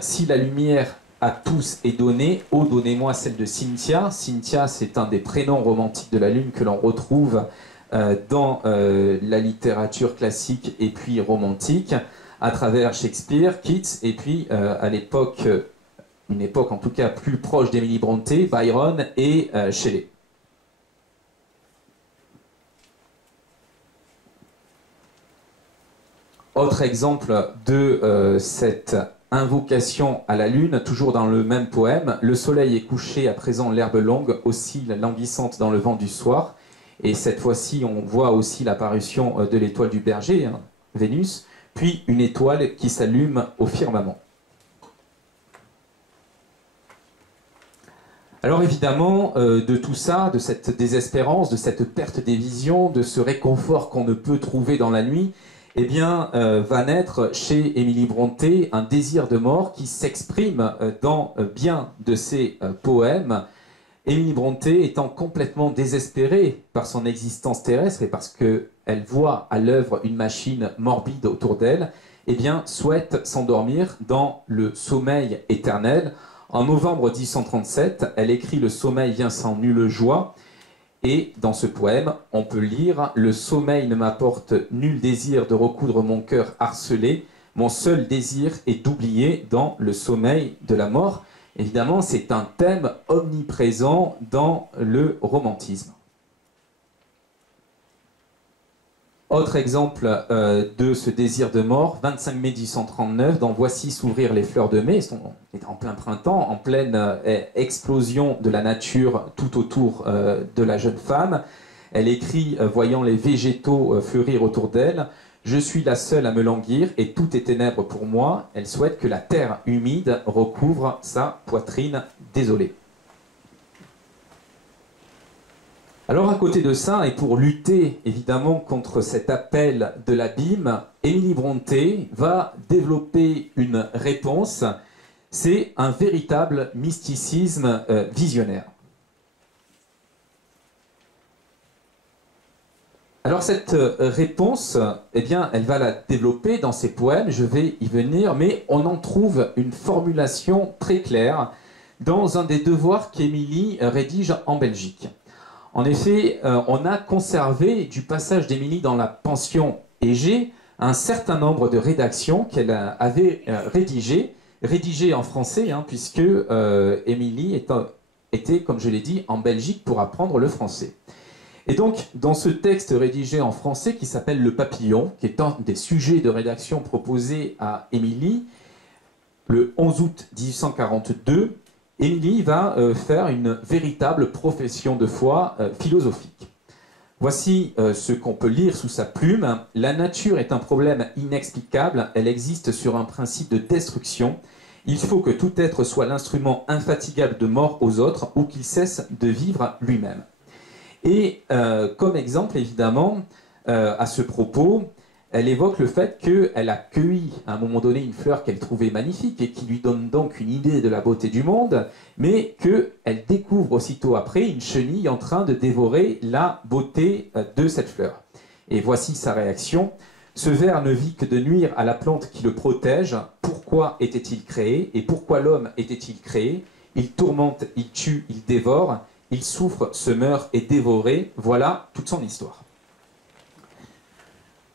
Si la lumière à tous est donnée, oh donnez-moi celle de Cynthia. Cynthia, c'est un des prénoms romantiques de la lune que l'on retrouve dans la littérature classique et puis romantique, à travers Shakespeare, Keats, et puis à l'époque, une époque en tout cas plus proche d'Emily Brontë, Byron et Shelley. Autre exemple de cette invocation à la lune, toujours dans le même poème, le soleil est couché, à présent l'herbe longue oscille languissante dans le vent du soir. Et cette fois-ci, on voit aussi l'apparition de l'étoile du berger, hein, Vénus, puis une étoile qui s'allume au firmament. Alors évidemment, de tout ça, de cette désespérance, de cette perte des visions, de ce réconfort qu'on ne peut trouver dans la nuit, eh bien, va naître chez Émilie Brontë un désir de mort qui s'exprime dans bien de ses poèmes. Émilie Brontë étant complètement désespérée par son existence terrestre et parce qu'elle voit à l'œuvre une machine morbide autour d'elle, eh bien, souhaite s'endormir dans le sommeil éternel. En novembre 1837, elle écrit « Le sommeil vient sans nulle joie ». Et dans ce poème, on peut lire « Le sommeil ne m'apporte nul désir de recoudre mon cœur harcelé. Mon seul désir est d'oublier dans le sommeil de la mort ». Évidemment, c'est un thème omniprésent dans le romantisme. Autre exemple de ce désir de mort, 25 mai 1839, dans « Voici s'ouvrir les fleurs de mai », on est en plein printemps, en pleine explosion de la nature tout autour de la jeune femme. Elle écrit, voyant les végétaux fleurir autour d'elle, « Je suis la seule à me languir et tout est ténèbres pour moi ». Elle souhaite que la terre humide recouvre sa poitrine désolée. Alors à côté de ça, et pour lutter évidemment contre cet appel de l'abîme, Émilie Brontë va développer une réponse, c'est un véritable mysticisme visionnaire. Alors cette réponse, eh bien, elle va la développer dans ses poèmes, je vais y venir, mais on en trouve une formulation très claire dans un des devoirs qu'Émilie rédige en Belgique. En effet, on a conservé du passage d'Émilie dans la pension Égée un certain nombre de rédactions qu'elle avait rédigées en français, hein, puisque Émilie était, comme je l'ai dit, en Belgique pour apprendre le français. Et donc, dans ce texte rédigé en français qui s'appelle « Le Papillon », qui est un des sujets de rédaction proposés à Émilie, le 11 août 1842, Émilie va faire une véritable profession de foi philosophique. Voici ce qu'on peut lire sous sa plume. « La nature est un problème inexplicable, elle existe sur un principe de destruction. Il faut que tout être soit l'instrument infatigable de mort aux autres ou qu'il cesse de vivre lui-même. » Et comme exemple, évidemment, à ce propos, elle évoque le fait qu'elle a cueilli à un moment donné une fleur qu'elle trouvait magnifique et qui lui donne donc une idée de la beauté du monde, mais qu'elle découvre aussitôt après une chenille en train de dévorer la beauté de cette fleur. Et voici sa réaction. « Ce ver ne vit que de nuire à la plante qui le protège. Pourquoi était-il créé et pourquoi l'homme était-il créé? Il tourmente, il tue, il dévore. Il souffre, se meurt, est dévoré. Voilà toute son histoire. »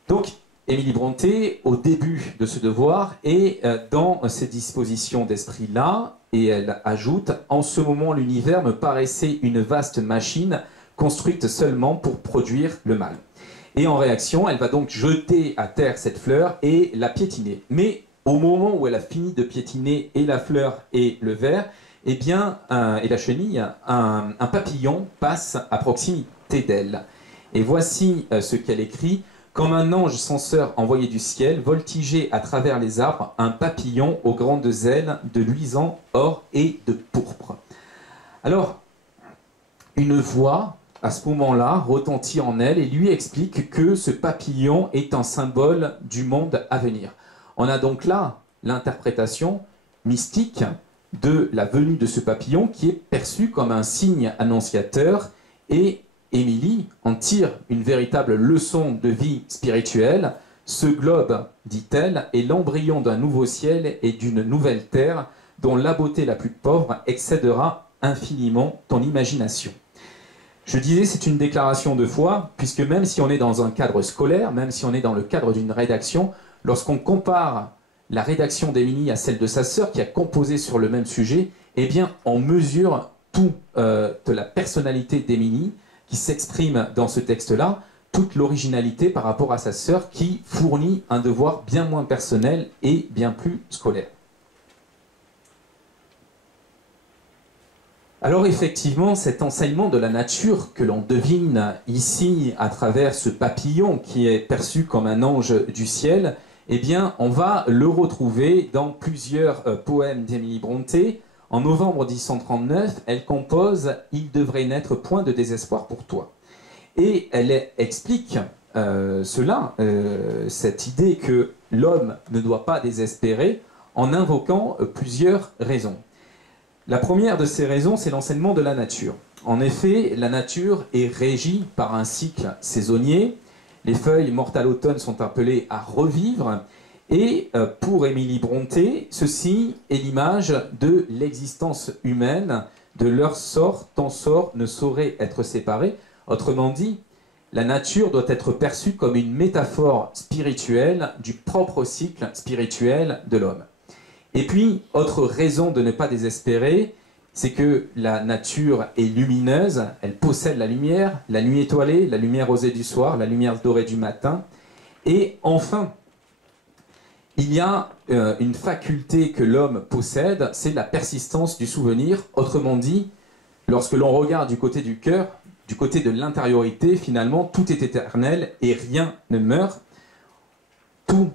Donc, Émilie Brontë, au début de ce devoir, est dans ces dispositions d'esprit-là, et elle ajoute « En ce moment, l'univers me paraissait une vaste machine construite seulement pour produire le mal. » Et en réaction, elle va donc jeter à terre cette fleur et la piétiner. Mais au moment où elle a fini de piétiner et la fleur et le ver, eh bien, et la chenille, un papillon passe à proximité d'elle. Et voici ce qu'elle écrit. « Comme un ange censeur envoyé du ciel, voltigeait à travers les arbres un papillon aux grandes ailes de luisant or et de pourpre. » Alors, une voix, à ce moment-là, retentit en elle et lui explique que ce papillon est un symbole du monde à venir. On a donc là l'interprétation mystique de la venue de ce papillon qui est perçu comme un signe annonciateur, et Émilie en tire une véritable leçon de vie spirituelle. Ce globe, dit-elle, est l'embryon d'un nouveau ciel et d'une nouvelle terre dont la beauté la plus pauvre excédera infiniment ton imagination. Je disais, c'est une déclaration de foi, puisque même si on est dans un cadre scolaire, même si on est dans le cadre d'une rédaction, lorsqu'on compare la rédaction d'Émilie à celle de sa sœur, qui a composé sur le même sujet, eh bien, on mesure tout de la personnalité d'Émilie, qui s'exprime dans ce texte-là, toute l'originalité par rapport à sa sœur, qui fournit un devoir bien moins personnel et bien plus scolaire. Alors effectivement, cet enseignement de la nature que l'on devine ici à travers ce papillon qui est perçu comme un ange du ciel, eh bien, on va le retrouver dans plusieurs poèmes d'Émilie Brontë. En novembre 1839, elle compose « Il devrait n'être point de désespoir pour toi ». Et elle explique cette idée que l'homme ne doit pas désespérer en invoquant plusieurs raisons. La première de ces raisons, c'est l'enseignement de la nature. En effet, la nature est régie par un cycle saisonnier. Les feuilles mortes à l'automne sont appelées à revivre. Et pour Émilie Brontë, ceci est l'image de l'existence humaine, de leur sort, ton sort ne saurait être séparé. Autrement dit, la nature doit être perçue comme une métaphore spirituelle du propre cycle spirituel de l'homme. Et puis, autre raison de ne pas désespérer, c'est que la nature est lumineuse, elle possède la nuit étoilée, la lumière rosée du soir, la lumière dorée du matin. Et enfin, il y a une faculté que l'homme possède, c'est la persistance du souvenir. Autrement dit, lorsque l'on regarde du côté du cœur, du côté de l'intériorité, finalement, tout est éternel et rien ne meurt. Tout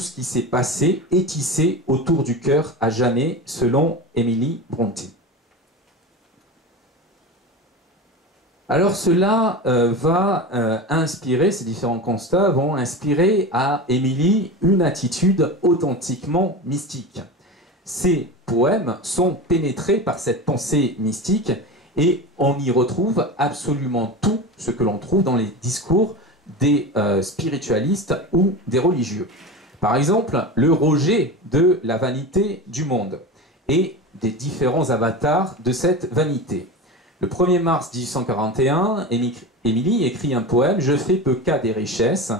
ce qui s'est passé est tissé autour du cœur à jamais, selon Émilie Brontë. Alors cela va inspirer, ces différents constats vont inspirer à Émilie une attitude authentiquement mystique. Ces poèmes sont pénétrés par cette pensée mystique et on y retrouve absolument tout ce que l'on trouve dans les discours des spiritualistes ou des religieux. Par exemple, le rejet de la vanité du monde et des différents avatars de cette vanité. Le 1er mars 1841, Émilie écrit un poème « Je fais peu cas des richesses ».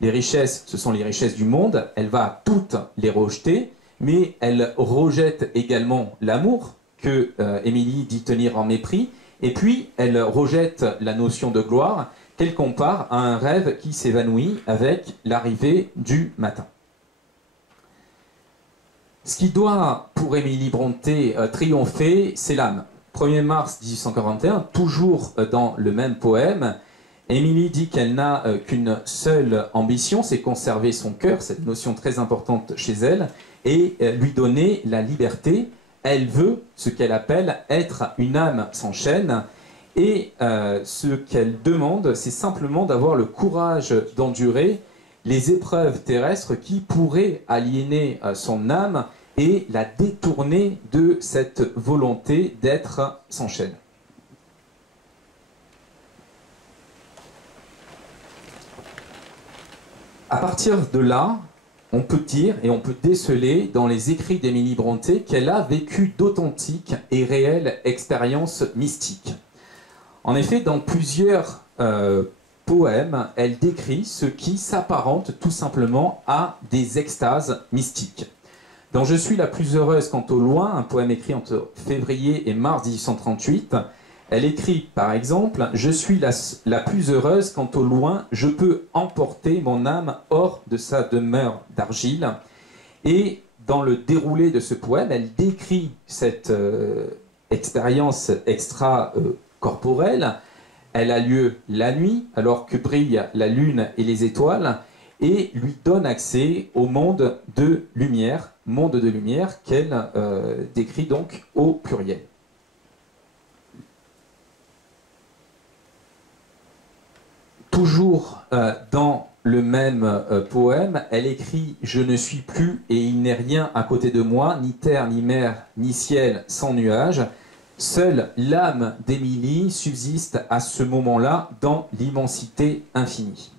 Les richesses, ce sont les richesses du monde, elle va toutes les rejeter, mais elle rejette également l'amour que Émilie dit tenir en mépris, et puis elle rejette la notion de gloire qu'elle compare à un rêve qui s'évanouit avec l'arrivée du matin. Ce qui doit, pour Émilie Brontë, triompher, c'est l'âme. 1er mars 1841, toujours dans le même poème, Émilie dit qu'elle n'a qu'une seule ambition, c'est conserver son cœur, cette notion très importante chez elle, et lui donner la liberté. Elle veut ce qu'elle appelle être une âme sans chaîne, et ce qu'elle demande, c'est simplement d'avoir le courage d'endurer les épreuves terrestres qui pourraient aliéner son âme et la détourner de cette volonté d'être sans chaîne. À partir de là, on peut dire et on peut déceler dans les écrits d'Émilie Brontë qu'elle a vécu d'authentiques et réelles expériences mystiques. En effet, dans plusieurs poèmes, elle décrit ce qui s'apparente tout simplement à des extases mystiques. Dans « Je suis la plus heureuse quant au loin », un poème écrit entre février et mars 1838, elle écrit par exemple « Je suis la plus heureuse quant au loin, je peux emporter mon âme hors de sa demeure d'argile ». Et dans le déroulé de ce poème, elle décrit cette expérience extra-corporelle. Elle a lieu la nuit, alors que brillent la lune et les étoiles, et lui donne accès au monde de lumière qu'elle décrit donc au pluriel. Toujours dans le même poème, elle écrit « Je ne suis plus et il n'est rien à côté de moi, ni terre, ni mer, ni ciel sans nuages. Seule l'âme d'Émilie subsiste à ce moment-là dans l'immensité infinie. »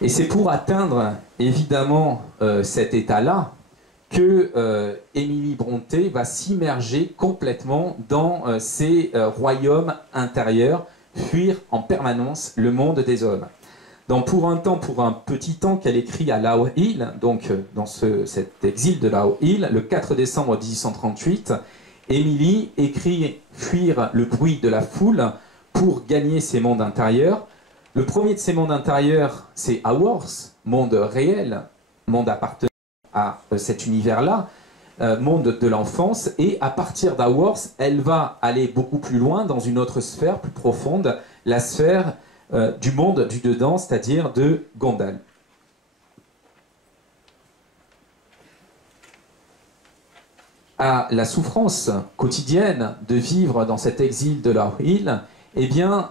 Et c'est pour atteindre évidemment cet état-là que Émilie Brontë va s'immerger complètement dans ses royaumes intérieurs, fuir en permanence le monde des hommes. Donc pour un petit temps qu'elle écrit à Lao Hill, donc dans cet exil de Lao Hill, le 4 décembre 1838, Émilie écrit fuir le bruit de la foule pour gagner ses mondes intérieurs. Le premier de ces mondes intérieurs, c'est Haworth, monde réel, monde appartenant à cet univers-là, monde de l'enfance, et à partir d'Haworth, elle va aller beaucoup plus loin dans une autre sphère plus profonde, la sphère du monde du dedans, c'est-à-dire de Gondal. À la souffrance quotidienne de vivre dans cet exil de Lao Hill, eh bien,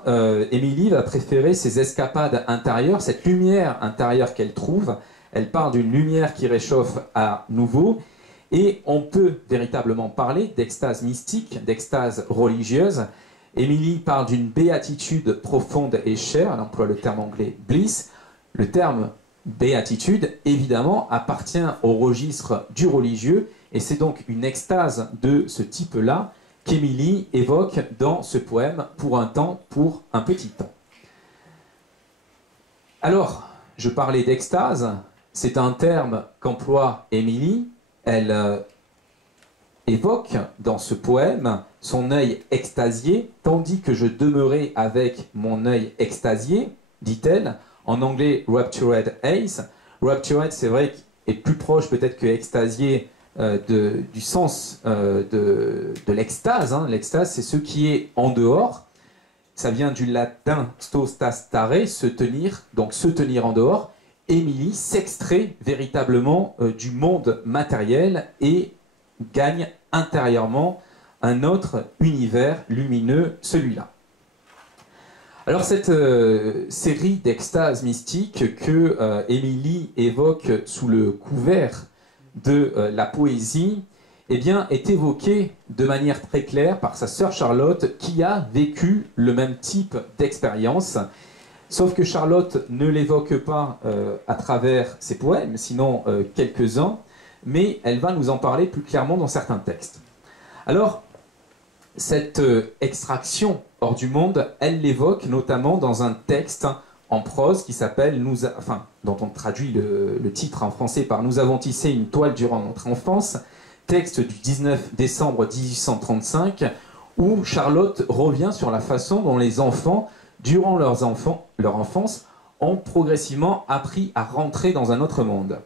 Émilie va préférer ses escapades intérieures, cette lumière intérieure qu'elle trouve. Elle part d'une lumière qui réchauffe à nouveau, et on peut véritablement parler d'extase mystique, d'extase religieuse. Émilie parle d'une béatitude profonde et chère, elle emploie le terme anglais bliss. Le terme béatitude, évidemment, appartient au registre du religieux, et c'est donc une extase de ce type-là qu'Émilie évoque dans ce poème pour un temps, pour un petit temps. Alors, je parlais d'extase, c'est un terme qu'emploie Émilie. Elle évoque dans ce poème son œil extasié, tandis que je demeurais avec mon œil extasié, dit-elle, en anglais raptured eyes. Raptured, c'est vrai, est plus proche peut-être que extasié du sens de l'extase. Hein. L'extase, c'est ce qui est en dehors. Ça vient du latin stostastare, se tenir, donc se tenir en dehors. Émilie s'extrait véritablement du monde matériel et gagne intérieurement un autre univers lumineux, celui-là. Alors cette série d'extases mystiques que Émilie évoque sous le couvert de la poésie, eh bien, est évoquée de manière très claire par sa sœur Charlotte, qui a vécu le même type d'expérience. Sauf que Charlotte ne l'évoque pas à travers ses poèmes, sinon quelques-uns, mais elle va nous en parler plus clairement dans certains textes. Alors, cette extraction hors du monde, elle l'évoque notamment dans un texte en prose qui s'appelle, dont on traduit le titre en français par « Nous avons tissé une toile durant notre enfance », texte du 19 décembre 1835, où Charlotte revient sur la façon dont les enfants, durant leur enfance, ont progressivement appris à rentrer dans un autre monde.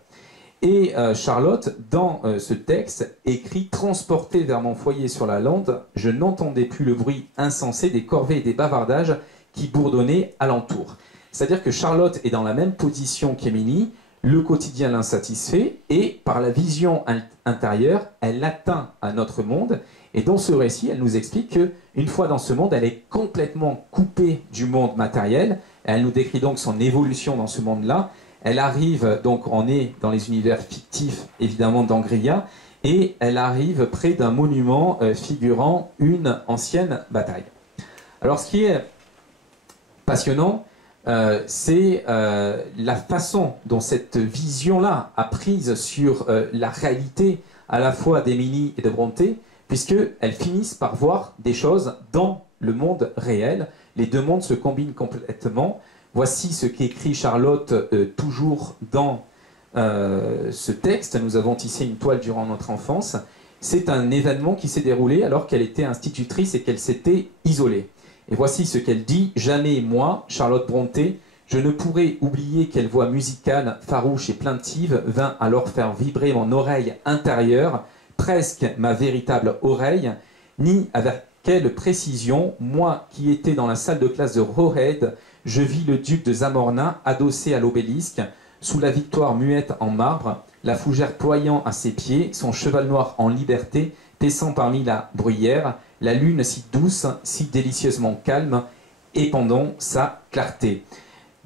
Et Charlotte, dans ce texte, écrit « Transporté vers mon foyer sur la lande, je n'entendais plus le bruit insensé des corvées et des bavardages qui bourdonnaient alentour. » C'est-à-dire que Charlotte est dans la même position qu'Émilie, le quotidien l'insatisfait, et par la vision intérieure, elle atteint un autre monde. Et dans ce récit, elle nous explique qu'une fois dans ce monde, elle est complètement coupée du monde matériel. Elle nous décrit donc son évolution dans ce monde-là. Elle arrive, donc on est dans les univers fictifs, évidemment, d'Angria, et elle arrive près d'un monument figurant une ancienne bataille. Alors ce qui est passionnant, c'est la façon dont cette vision-là a prise sur la réalité à la fois d'Émilie et de Brontë, puisqu'elles finissent par voir des choses dans le monde réel. Les deux mondes se combinent complètement. Voici ce qu'écrit Charlotte toujours dans ce texte. Nous avons tissé une toile durant notre enfance. C'est un événement qui s'est déroulé alors qu'elle était institutrice et qu'elle s'était isolée. Et voici ce qu'elle dit. « Jamais moi, Charlotte Brontë, je ne pourrais oublier quelle voix musicale, farouche et plaintive vint alors faire vibrer mon oreille intérieure, presque ma véritable oreille, ni avec quelle précision, moi qui étais dans la salle de classe de Roehead, je vis le duc de Zamorna adossé à l'obélisque, sous la victoire muette en marbre, la fougère ployant à ses pieds, son cheval noir en liberté, paissant parmi la bruyère, la lune si douce, si délicieusement calme, épandant sa clarté. »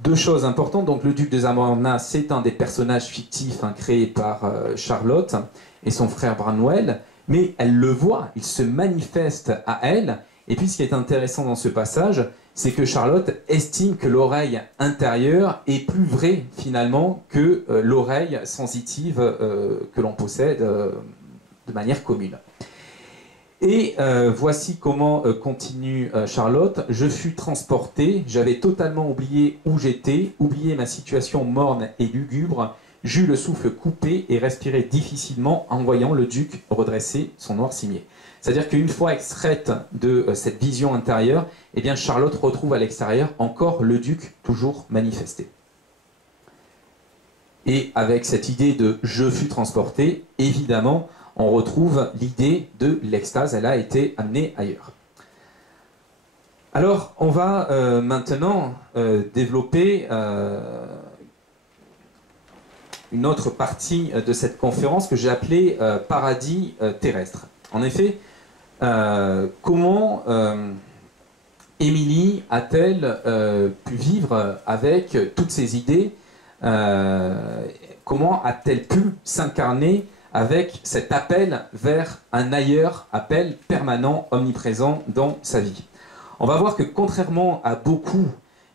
Deux choses importantes, donc le duc de Zamorna, c'est un des personnages fictifs créés par Charlotte et son frère Branwell, mais elle le voit, il se manifeste à elle, et puis ce qui est intéressant dans ce passage, c'est que Charlotte estime que l'oreille intérieure est plus vraie finalement que l'oreille sensitive que l'on possède de manière commune. Et voici comment continue Charlotte. Je fus transportée, j'avais totalement oublié où j'étais, oublié ma situation morne et lugubre. J'eus le souffle coupé et respirai difficilement en voyant le duc redresser son noir cimier. C'est-à-dire qu'une fois extraite de cette vision intérieure, eh bien Charlotte retrouve à l'extérieur encore le duc toujours manifesté. Et avec cette idée de « je fus transporté », évidemment, on retrouve l'idée de l'extase, elle a été amenée ailleurs. Alors, on va maintenant développer une autre partie de cette conférence que j'ai appelée « paradis terrestre ». En effet, comment Émilie a-t-elle pu vivre avec toutes ces idées? Comment a-t-elle pu s'incarner avec cet appel vers un ailleurs, appel permanent, omniprésent dans sa vie? On va voir que contrairement à beaucoup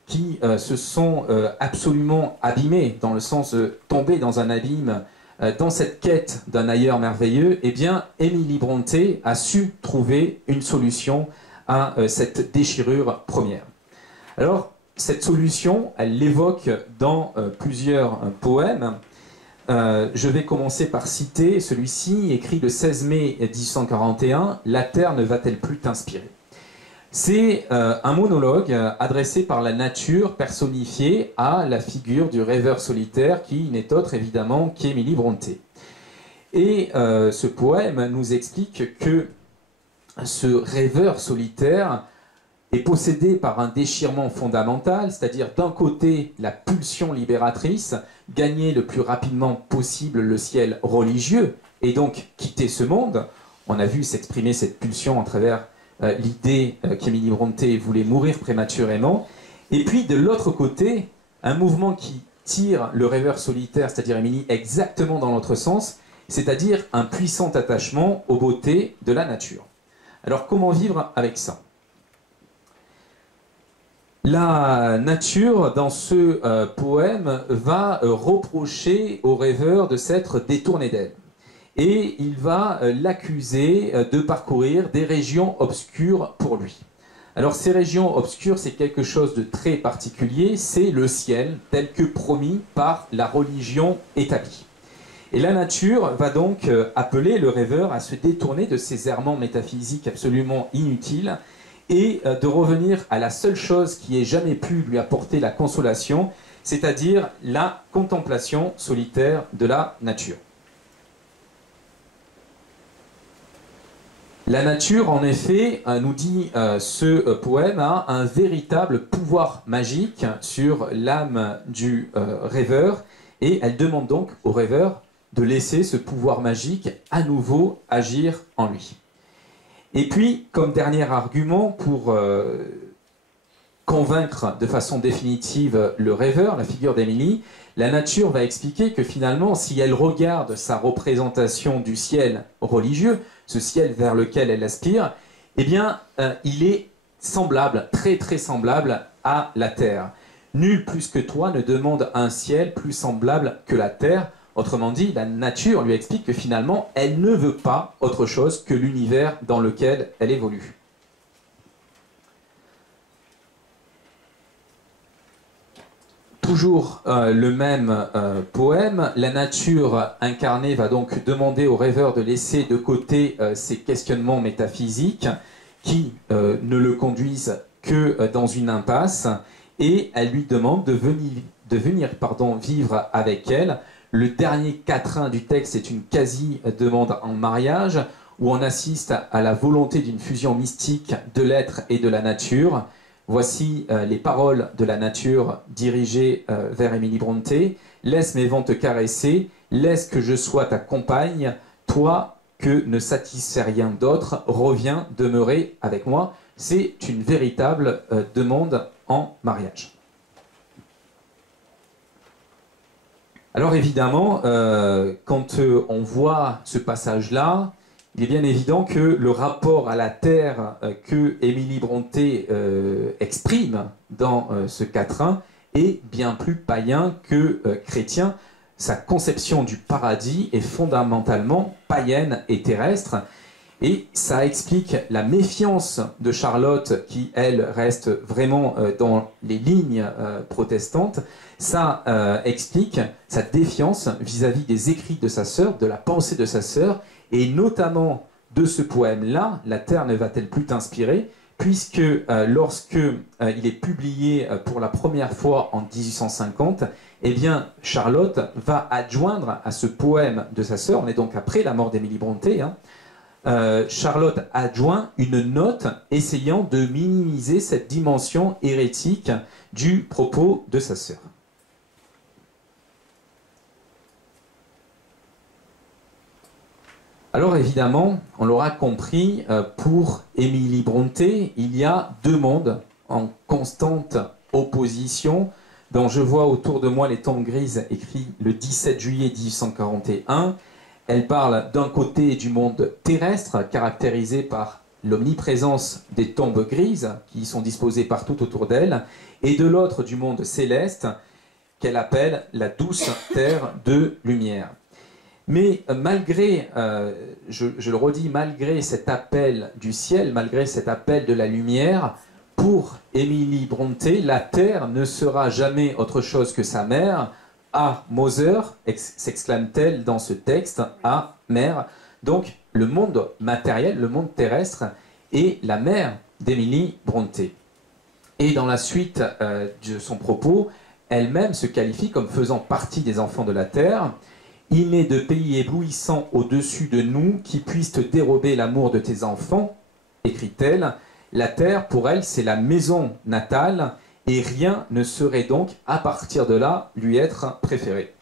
qui se sont absolument abîmés, dans le sens de tomber dans un abîme, dans cette quête d'un ailleurs merveilleux, eh bien, Émilie Brontë a su trouver une solution à cette déchirure première. Alors, cette solution, elle l'évoque dans plusieurs poèmes. Je vais commencer par citer celui-ci, écrit le 16 mai 1841, « La terre ne va-t-elle plus t'inspirer ?» C'est un monologue adressé par la nature personnifiée à la figure du rêveur solitaire qui n'est autre évidemment qu'Émilie Brontë. Et ce poème nous explique que ce rêveur solitaire est possédé par un déchirement fondamental, c'est-à-dire d'un côté la pulsion libératrice, gagner le plus rapidement possible le ciel religieux et donc quitter ce monde. On a vu s'exprimer cette pulsion à travers l'idée qu'Émilie Brontë voulait mourir prématurément. Et puis de l'autre côté, un mouvement qui tire le rêveur solitaire, c'est-à-dire Émilie, exactement dans l'autre sens, c'est-à-dire un puissant attachement aux beautés de la nature. Alors comment vivre avec ça? La nature, dans ce poème, va reprocher au rêveur de s'être détourné d'elle. Et il va l'accuser de parcourir des régions obscures pour lui. Alors ces régions obscures, c'est quelque chose de très particulier, c'est le ciel tel que promis par la religion établie. Et la nature va donc appeler le rêveur à se détourner de ces errements métaphysiques absolument inutiles et de revenir à la seule chose qui ait jamais pu lui apporter la consolation, c'est-à-dire la contemplation solitaire de la nature. La nature, en effet, nous dit ce poème, a un véritable pouvoir magique sur l'âme du rêveur, et elle demande donc au rêveur de laisser ce pouvoir magique à nouveau agir en lui. Et puis, comme dernier argument pour convaincre de façon définitive le rêveur, la figure d'Émilie, la nature va expliquer que finalement, si elle regarde sa représentation du ciel religieux, ce ciel vers lequel elle aspire, eh bien, il est semblable, très très semblable à la terre. Nul plus que toi ne demande un ciel plus semblable que la terre. Autrement dit, la nature lui explique que finalement, elle ne veut pas autre chose que l'univers dans lequel elle évolue. Toujours le même poème, la nature incarnée va donc demander au rêveur de laisser de côté ses questionnements métaphysiques qui ne le conduisent que dans une impasse, et elle lui demande de venir vivre avec elle. Le dernier quatrain du texte est une quasi-demande en mariage, où on assiste à la volonté d'une fusion mystique de l'être et de la nature. Voici les paroles de la nature dirigées vers Émilie Brontë. « Laisse mes vents te caresser, laisse que je sois ta compagne, toi que ne satisfait rien d'autre, reviens demeurer avec moi. » C'est une véritable demande en mariage. Alors évidemment, quand on voit ce passage-là, il est bien évident que le rapport à la terre que Émilie Brontë exprime dans ce quatrain est bien plus païen que chrétien. Sa conception du paradis est fondamentalement païenne et terrestre. Et ça explique la méfiance de Charlotte qui, elle, reste vraiment dans les lignes protestantes. Ça explique sa défiance vis-à-vis des écrits de sa sœur, de la pensée de sa sœur, et notamment de ce poème-là, « La terre ne va-t-elle plus t'inspirer ?» puisque lorsque il est publié pour la première fois en 1850, eh bien, Charlotte va adjoindre à ce poème de sa sœur, on est donc après la mort d'Émilie Brontë, Charlotte adjoint une note essayant de minimiser cette dimension hérétique du propos de sa sœur. Alors évidemment, on l'aura compris, pour Émilie Brontë, il y a deux mondes en constante opposition, dont je vois autour de moi les tombes grises écrits le 17 juillet 1841. Elle parle d'un côté du monde terrestre, caractérisé par l'omniprésence des tombes grises qui sont disposées partout autour d'elle, et de l'autre du monde céleste, qu'elle appelle la douce terre de lumière. Mais malgré, je le redis, malgré cet appel du ciel, malgré cet appel de la lumière, pour Émilie Brontë, la terre ne sera jamais autre chose que sa mère. Ah, Mother, s'exclame-t-elle dans ce texte, ah, mère. Donc, le monde matériel, le monde terrestre, est la mère d'Émilie Brontë. Et dans la suite de son propos, elle-même se qualifie comme faisant partie des enfants de la terre. Il n'est de pays éblouissant au-dessus de nous qui puisse te dérober l'amour de tes enfants, écrit-elle. La terre, pour elle, c'est la maison natale, et rien ne saurait donc, à partir de là, lui être préféré.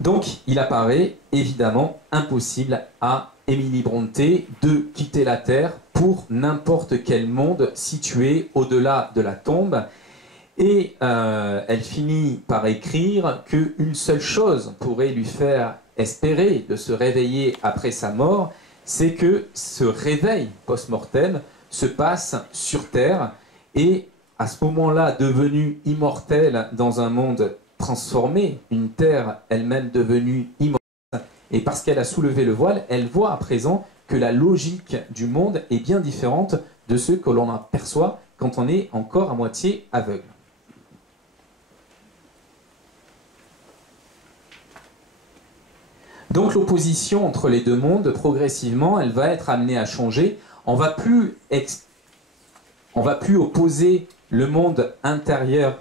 Donc, il apparaît évidemment impossible à Émilie Brontë de quitter la Terre pour n'importe quel monde situé au-delà de la tombe. Et elle finit par écrire qu'une seule chose pourrait lui faire espérer de se réveiller après sa mort, c'est que ce réveil post-mortem se passe sur Terre, et à ce moment-là, devenue immortelle dans un monde transformé, une Terre elle-même devenue immortelle, et parce qu'elle a soulevé le voile, elle voit à présent que la logique du monde est bien différente de ce que l'on aperçoit quand on est encore à moitié aveugle. Donc l'opposition entre les deux mondes, progressivement, elle va être amenée à changer. On va plus opposer le monde intérieur,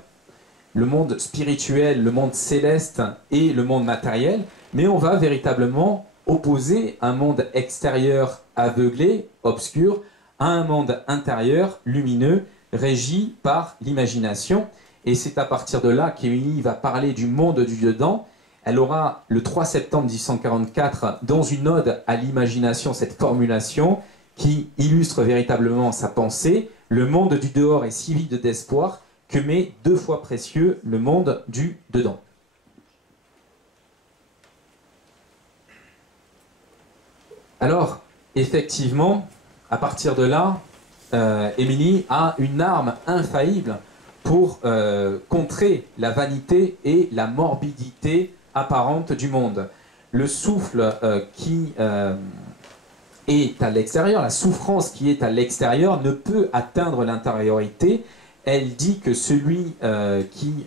le monde spirituel, le monde céleste et le monde matériel, mais on va véritablement opposer un monde extérieur aveuglé, obscur, à un monde intérieur lumineux, régi par l'imagination. Et c'est à partir de là qu'Émilie va parler du monde du dedans. Elle aura le 3 septembre 1844, dans une ode à l'imagination, cette formulation qui illustre véritablement sa pensée. Le monde du dehors est si vide d'espoir que m'est deux fois précieux le monde du dedans. Alors, effectivement, à partir de là, Émilie a une arme infaillible pour contrer la vanité et la morbidité apparente du monde. Le souffle qui est à l'extérieur, la souffrance qui est à l'extérieur ne peut atteindre l'intériorité. Elle dit que celui qui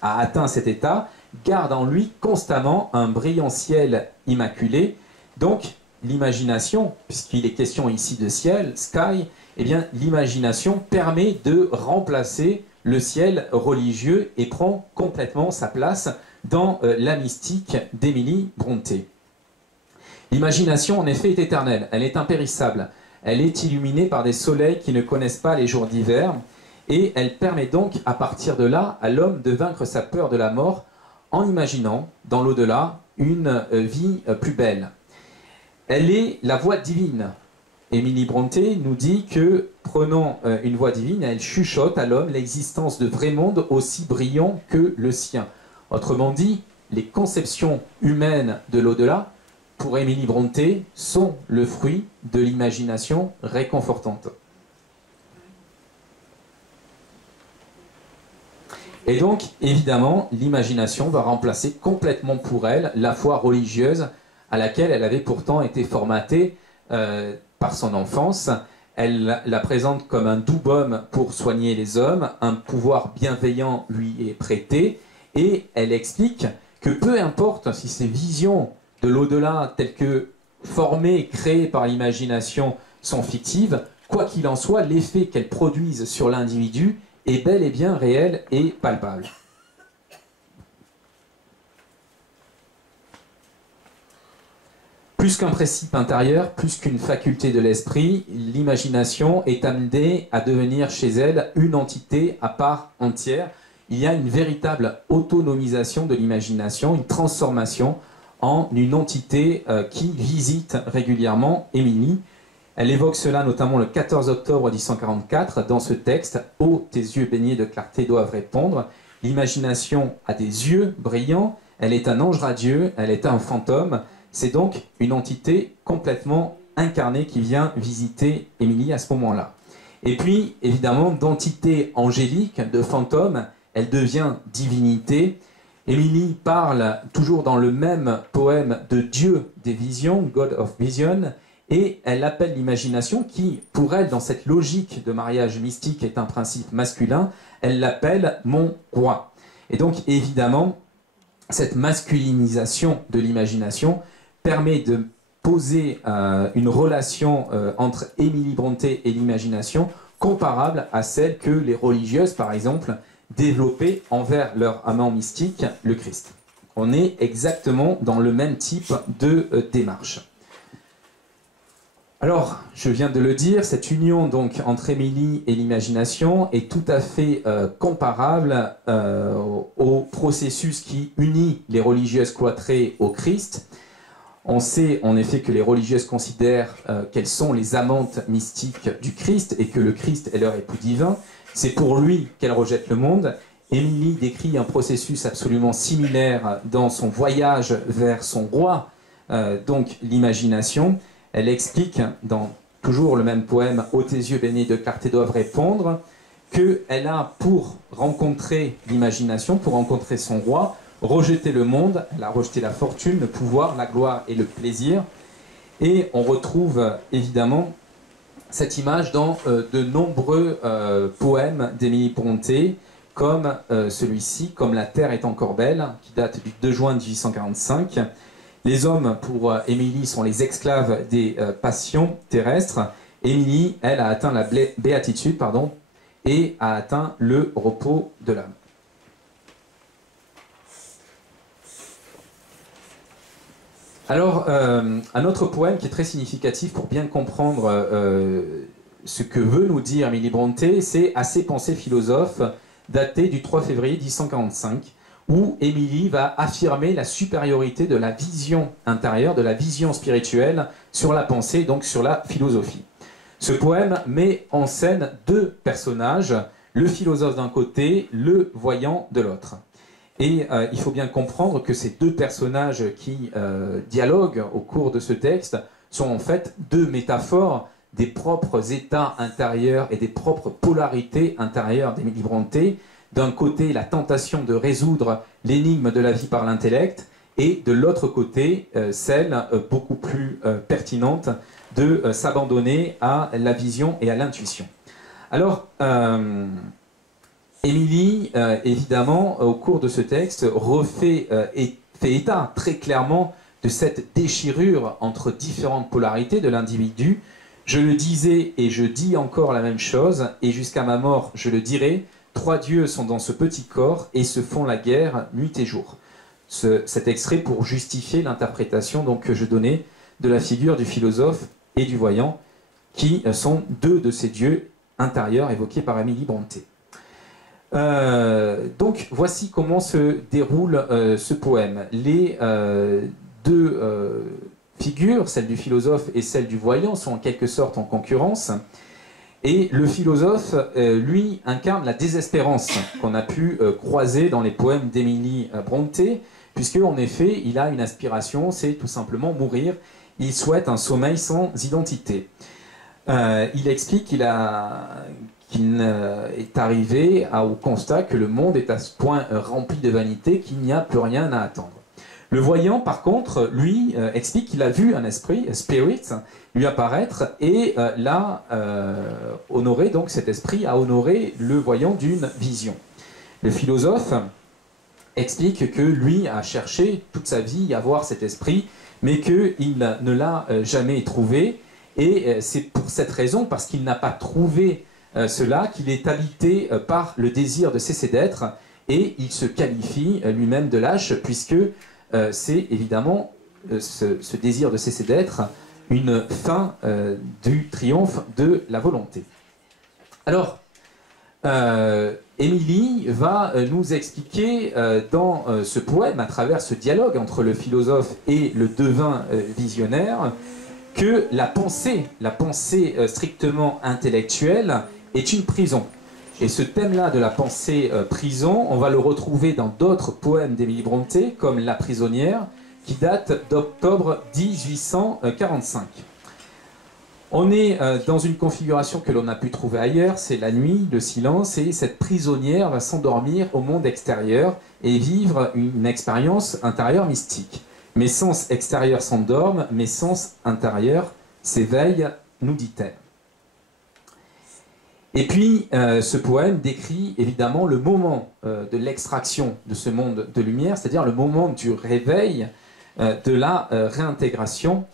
a atteint cet état garde en lui constamment un brillant ciel immaculé. Donc l'imagination, puisqu'il est question ici de ciel, sky, eh bien l'imagination permet de remplacer le ciel religieux et prend complètement sa place dans la mystique d'Émilie Brontë. L'imagination, en effet, est éternelle, elle est impérissable, elle est illuminée par des soleils qui ne connaissent pas les jours d'hiver, et elle permet donc, à partir de là, à l'homme de vaincre sa peur de la mort en imaginant, dans l'au-delà, une vie plus belle. Elle est la voix divine. Émilie Brontë nous dit que, prenant une voix divine, elle chuchote à l'homme l'existence de vrais mondes aussi brillants que le sien. Autrement dit, les conceptions humaines de l'au-delà, pour Émilie Brontë, sont le fruit de l'imagination réconfortante. Et donc, évidemment, l'imagination va remplacer complètement pour elle la foi religieuse à laquelle elle avait pourtant été formatée par son enfance. Elle la présente comme un doux baume pour soigner les hommes, un pouvoir bienveillant lui est prêté, et elle explique que peu importe si ces visions de l'au-delà telles que formées, créées par l'imagination sont fictives, quoi qu'il en soit, l'effet qu'elles produisent sur l'individu est bel et bien réel et palpable. Plus qu'un principe intérieur, plus qu'une faculté de l'esprit, l'imagination est amenée à devenir chez elle une entité à part entière. Il y a une véritable autonomisation de l'imagination, une transformation en une entité qui visite régulièrement Émilie. Elle évoque cela notamment le 14 octobre 1844 dans ce texte « Oh, tes yeux baignés de clarté doivent répondre ». L'imagination a des yeux brillants, elle est un ange radieux, elle est un fantôme. C'est donc une entité complètement incarnée qui vient visiter Émilie à ce moment-là. Et puis, évidemment, d'entité angélique, de fantôme, elle devient divinité. Émilie parle toujours dans le même poème de Dieu des visions, God of Vision, et elle appelle l'imagination qui, pour elle, dans cette logique de mariage mystique, est un principe masculin, elle l'appelle mon roi. Et donc, évidemment, cette masculinisation de l'imagination permet de poser une relation entre Émilie Brontë et l'imagination comparable à celle que les religieuses, par exemple, développaient envers leur amant mystique, le Christ. On est exactement dans le même type de démarche. Alors, je viens de le dire, cette union donc entre Émilie et l'imagination est tout à fait comparable au processus qui unit les religieuses cloîtrées au Christ. On sait en effet que les religieuses considèrent qu'elles sont les amantes mystiques du Christ et que le Christ est leur époux divin. C'est pour lui qu'elles rejettent le monde. Émilie décrit un processus absolument similaire dans son voyage vers son roi, donc l'imagination. Elle explique dans toujours le même poème « Ô tes yeux baignés de clarté doivent répondre » qu'elle a, pour rencontrer l'imagination, pour rencontrer son roi, rejeté le monde, elle a rejeté la fortune, le pouvoir, la gloire et le plaisir. Et on retrouve évidemment cette image dans de nombreux poèmes d'Émilie Brontë, comme celui-ci, « Comme la terre est encore belle », qui date du 2 juin 1845. Les hommes, pour Émilie, sont les esclaves des passions terrestres. Émilie, elle, a atteint la béatitude, et a atteint le repos de l'âme. Alors, un autre poème qui est très significatif pour bien comprendre ce que veut nous dire Émilie Brontë, c'est « Assez pensées philosophes », daté du 3 février 1845, où Émilie va affirmer la supériorité de la vision intérieure, de la vision spirituelle sur la pensée, donc sur la philosophie. Ce poème met en scène deux personnages, le philosophe d'un côté, le voyant de l'autre. Et il faut bien comprendre que ces deux personnages qui dialoguent au cours de ce texte sont en fait deux métaphores des propres états intérieurs et des propres polarités intérieures d'Émilie Brontë. D'un côté, la tentation de résoudre l'énigme de la vie par l'intellect, et de l'autre côté, celle beaucoup plus pertinente de s'abandonner à la vision et à l'intuition. Alors, Émilie, évidemment, au cours de ce texte, fait état très clairement de cette déchirure entre différentes polarités de l'individu. Je le disais et je dis encore la même chose, et jusqu'à ma mort, je le dirai. Trois dieux sont dans ce petit corps et se font la guerre nuit et jour. Cet extrait pour justifier l'interprétation que je donnais de la figure du philosophe et du voyant, qui sont deux de ces dieux intérieurs évoqués par Émilie Brontë. Donc voici comment se déroule ce poème. Les deux figures, celle du philosophe et celle du voyant, sont en quelque sorte en concurrence. Et le philosophe, lui, incarne la désespérance qu'on a pu croiser dans les poèmes d'Émilie Brontë, puisque en effet, il a une aspiration, c'est tout simplement mourir. Il souhaite un sommeil sans identité. Il explique qu'il est arrivé au constat que le monde est à ce point rempli de vanité qu'il n'y a plus rien à attendre. Le voyant, par contre, lui, explique qu'il a vu un esprit, un spirit, lui apparaître et l'a honoré, donc cet esprit a honoré le voyant d'une vision. Le philosophe explique que lui a cherché toute sa vie à voir cet esprit, mais qu'il ne l'a jamais trouvé. Et c'est pour cette raison, parce qu'il n'a pas trouvé cela, qu'il est habité par le désir de cesser d'être, et il se qualifie lui-même de lâche, puisque c'est évidemment ce désir de cesser d'être une fin du triomphe de la volonté. Alors, Émilie va nous expliquer dans ce poème, à travers ce dialogue entre le philosophe et le devin visionnaire, que la pensée strictement intellectuelle est une prison. Et ce thème-là de la pensée prison, on va le retrouver dans d'autres poèmes d'Émilie Brontë, comme La prisonnière, qui date d'octobre 1845. On est dans une configuration que l'on a pu trouver ailleurs, c'est la nuit, le silence, et cette prisonnière va s'endormir au monde extérieur et vivre une expérience intérieure mystique. Mes sens extérieurs s'endorment, mes sens intérieurs s'éveillent, nous dit-elle. Et puis, ce poème décrit évidemment le moment de l'extraction de ce monde de lumière, c'est-à-dire le moment du réveil, de la réintégration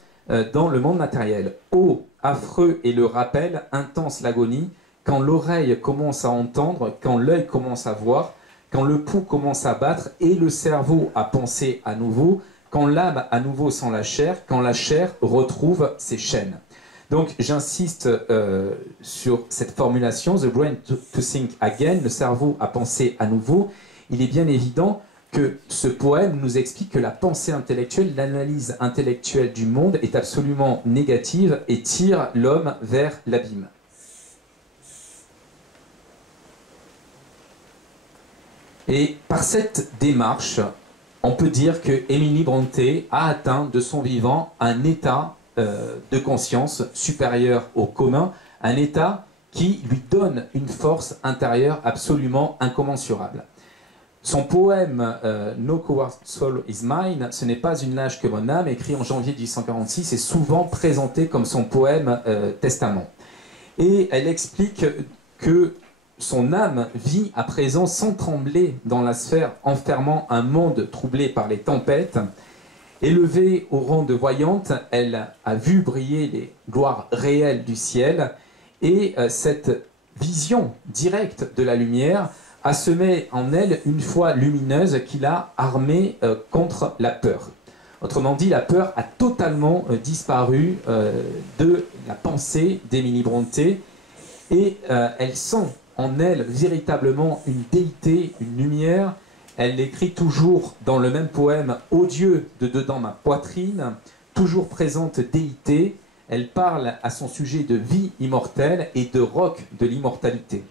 dans le monde matériel. Ô, affreux est le rappel, intense l'agonie, quand l'oreille commence à entendre, quand l'œil commence à voir, quand le pouls commence à battre et le cerveau à penser à nouveau, quand l'âme à nouveau sent la chair, quand la chair retrouve ses chaînes. Donc j'insiste sur cette formulation, the brain to think again, le cerveau à penser à nouveau. Il est bien évident que ce poème nous explique que la pensée intellectuelle, l'analyse intellectuelle du monde est absolument négative et tire l'homme vers l'abîme. Et par cette démarche, on peut dire que Émilie Brontë a atteint de son vivant un état de conscience supérieur au commun, un état qui lui donne une force intérieure absolument incommensurable. Son poème No Coward Soul Is Mine, ce n'est pas une nage que mon âme, écrit en janvier 1846, est souvent présenté comme son poème testament. Et elle explique que son âme vit à présent sans trembler dans la sphère enfermant un monde troublé par les tempêtes. Élevée au rang de voyante, elle a vu briller les gloires réelles du ciel et cette vision directe de la lumière a semé en elle une foi lumineuse qui l'a armée contre la peur. Autrement dit, la peur a totalement disparu de la pensée d'Émilie Brontë et elle sent en elle véritablement une déité, une lumière. Elle l'écrit toujours dans le même poème « Ô Dieu de dedans ma poitrine », toujours présente déité. Elle parle à son sujet de vie immortelle et de roc de l'immortalité.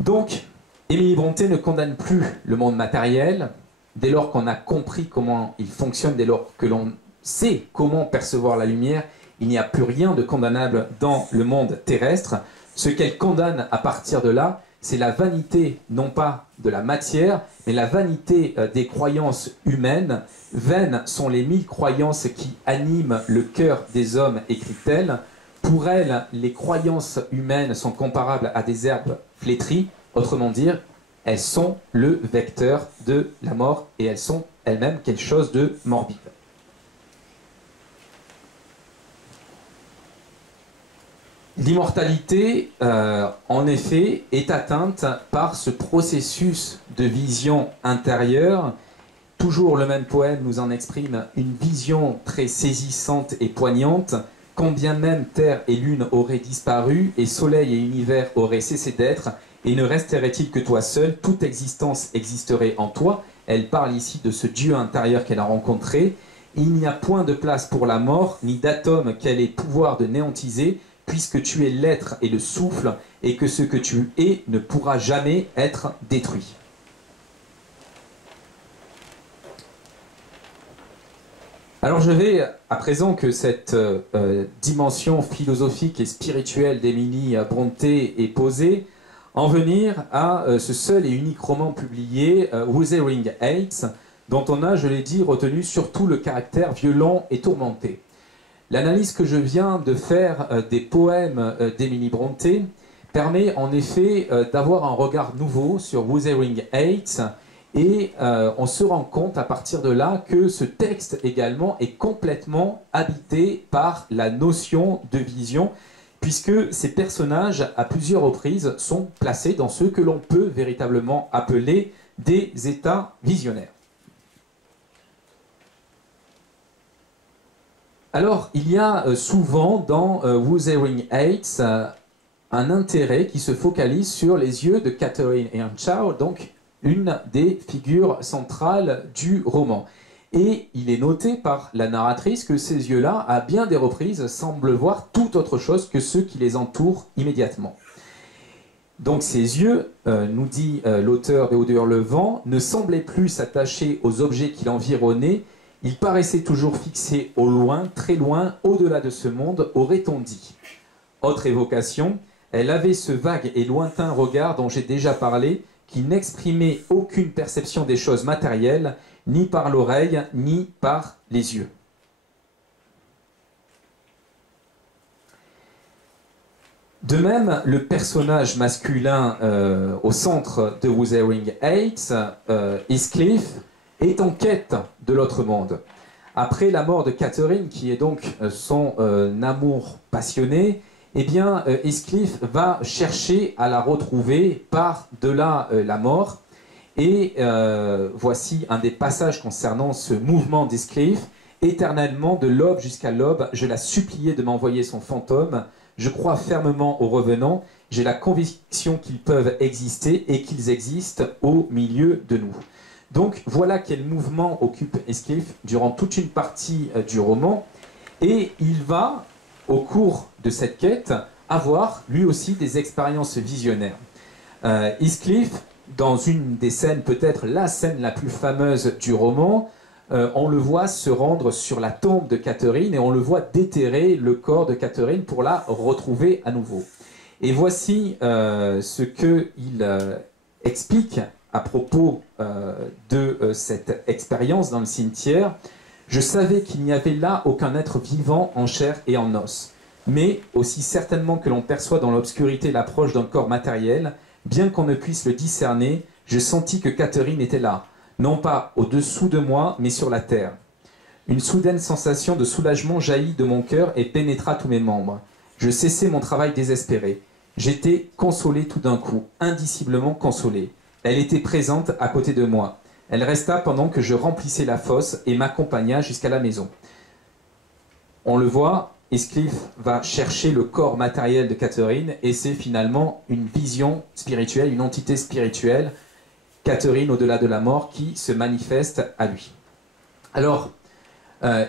Donc, Émilie Brontë ne condamne plus le monde matériel, dès lors qu'on a compris comment il fonctionne, dès lors que l'on sait comment percevoir la lumière, il n'y a plus rien de condamnable dans le monde terrestre. Ce qu'elle condamne à partir de là, c'est la vanité, non pas de la matière, mais la vanité des croyances humaines. Vaines sont les 1000 croyances qui animent le cœur des hommes, écrit-elle. Pour elle, les croyances humaines sont comparables à des herbes flétries. Autrement dit, elles sont le vecteur de la mort et elles sont elles-mêmes quelque chose de morbide. L'immortalité, en effet, est atteinte par ce processus de vision intérieure. Toujours le même poème nous en exprime une vision très saisissante et poignante. Quand bien même terre et lune auraient disparu, et soleil et univers auraient cessé d'être, et ne resterait-il que toi seul, toute existence existerait en toi. Elle parle ici de ce Dieu intérieur qu'elle a rencontré. Il n'y a point de place pour la mort, ni d'atome qu'elle ait pouvoir de néantiser, puisque tu es l'être et le souffle, et que ce que tu es ne pourra jamais être détruit. Alors je vais, à présent que cette dimension philosophique et spirituelle d'Emily Brontë est posée, en venir à ce seul et unique roman publié, Wuthering Heights, dont on a, je l'ai dit, retenu surtout le caractère violent et tourmenté. L'analyse que je viens de faire des poèmes d'Emily Brontë permet en effet d'avoir un regard nouveau sur Wuthering Heights, et on se rend compte à partir de là que ce texte également est complètement habité par la notion de vision, puisque ces personnages, à plusieurs reprises, sont placés dans ce que l'on peut véritablement appeler des états visionnaires. Alors, il y a souvent dans Wuthering Heights un intérêt qui se focalise sur les yeux de Catherine Earnshaw, donc une des figures centrales du roman. Et il est noté par la narratrice que ces yeux-là, à bien des reprises, semblent voir tout autre chose que ceux qui les entourent immédiatement. Donc ces yeux, nous dit l'auteur de Au-dehors le vent, ne semblaient plus s'attacher aux objets qui l'environnaient, ils paraissaient toujours fixés au loin, très loin, au-delà de ce monde, aurait-on dit. Autre évocation, elle avait ce vague et lointain regard dont j'ai déjà parlé, qui n'exprimait aucune perception des choses matérielles, ni par l'oreille, ni par les yeux. De même, le personnage masculin au centre de Wuthering Heights, Heathcliff, est en quête de l'autre monde. Après la mort de Catherine, qui est donc son amour passionné, eh bien, Heathcliff va chercher à la retrouver par-delà la mort. Et voici un des passages concernant ce mouvement d'Heathcliff. Éternellement, de l'aube jusqu'à l'aube, je la suppliais de m'envoyer son fantôme. Je crois fermement aux revenants. J'ai la conviction qu'ils peuvent exister et qu'ils existent au milieu de nous. Donc voilà quel mouvement occupe Heathcliff durant toute une partie du roman. Et il va, au cours de cette quête, avoir lui aussi des expériences visionnaires. Heathcliff, dans une des scènes, peut-être la scène la plus fameuse du roman, on le voit se rendre sur la tombe de Catherine et on le voit déterrer le corps de Catherine pour la retrouver à nouveau. Et voici ce qu'il explique à propos de cette expérience dans le cimetière. Je savais qu'il n'y avait là aucun être vivant en chair et en os. Mais, aussi certainement que l'on perçoit dans l'obscurité l'approche d'un corps matériel, bien qu'on ne puisse le discerner, je sentis que Catherine était là, non pas au-dessous de moi, mais sur la terre. Une soudaine sensation de soulagement jaillit de mon cœur et pénétra tous mes membres. Je cessai mon travail désespéré. J'étais consolé tout d'un coup, indiciblement consolé. Elle était présente à côté de moi. Elle resta pendant que je remplissais la fosse et m'accompagna jusqu'à la maison. On le voit, Heathcliff va chercher le corps matériel de Catherine et c'est finalement une vision spirituelle, une entité spirituelle, Catherine au-delà de la mort, qui se manifeste à lui. Alors,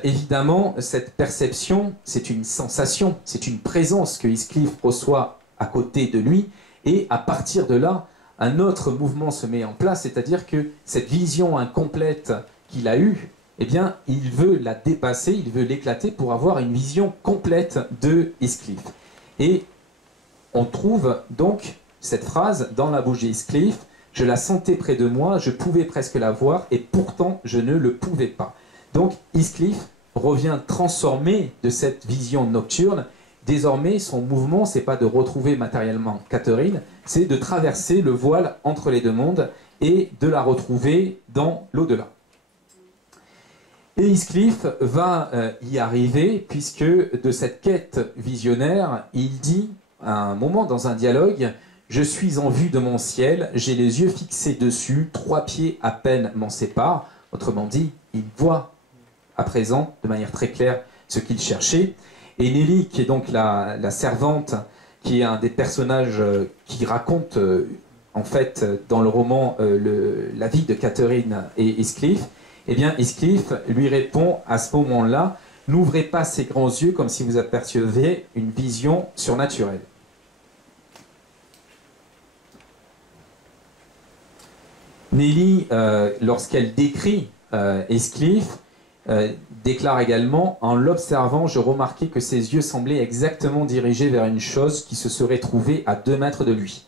évidemment, cette perception, c'est une sensation, c'est une présence que Heathcliff reçoit à côté de lui et à partir de là, un autre mouvement se met en place, c'est-à-dire que cette vision incomplète qu'il a eue, eh bien, il veut la dépasser, il veut l'éclater pour avoir une vision complète de Heathcliff. Et on trouve donc cette phrase dans la bouche d'Heathcliff, « Je la sentais près de moi, je pouvais presque la voir, et pourtant je ne le pouvais pas. » Donc Heathcliff revient transformé de cette vision nocturne. Désormais, son mouvement, c'est pas de retrouver matériellement Catherine, c'est de traverser le voile entre les deux mondes et de la retrouver dans l'au-delà. Et Heathcliff va y arriver, puisque de cette quête visionnaire, il dit à un moment dans un dialogue « Je suis en vue de mon ciel, j'ai les yeux fixés dessus, 3 pieds à peine m'en séparent. » Autrement dit, il voit à présent, de manière très claire, ce qu'il cherchait. Et Nelly, qui est donc la servante, qui est un des personnages qui raconte, en fait, dans le roman, la vie de Catherine et Heathcliff, eh bien, Heathcliff lui répond à ce moment-là N'ouvrez pas ces grands yeux comme si vous aperceviez une vision surnaturelle. Nelly, lorsqu'elle décrit Heathcliff, déclare également « En l'observant, je remarquai que ses yeux semblaient exactement dirigés vers une chose qui se serait trouvée à 2 mètres de lui.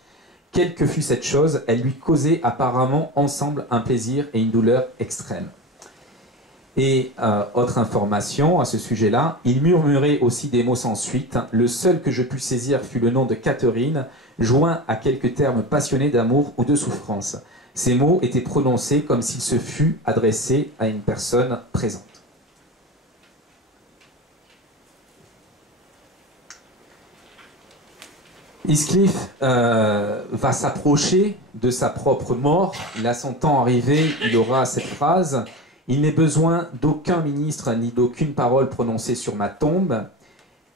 Quelle que fût cette chose, elle lui causait apparemment ensemble un plaisir et une douleur extrême. » Et autre information à ce sujet-là, il murmurait aussi des mots sans suite. Le seul que je pus saisir fut le nom de Catherine, joint à quelques termes passionnés d'amour ou de souffrance. Ces mots étaient prononcés comme s'il se fût adressé à une personne présente. Heathcliff va s'approcher de sa propre mort. Là, son temps arrivé, il aura cette phrase « Il n'est besoin d'aucun ministre ni d'aucune parole prononcée sur ma tombe ».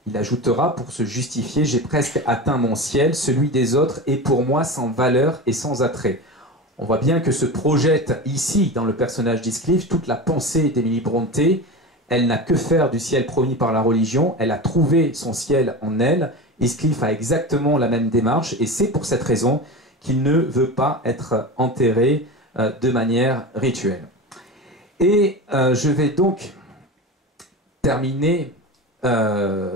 Il ajoutera pour se justifier « J'ai presque atteint mon ciel, celui des autres est pour moi sans valeur et sans attrait ». On voit bien que se projette ici, dans le personnage d'Heathcliff, toute la pensée d'Emily Brontë. Elle n'a que faire du ciel promis par la religion, elle a trouvé son ciel en elle. Heathcliff a exactement la même démarche et c'est pour cette raison qu'il ne veut pas être enterré de manière rituelle. Et je vais donc terminer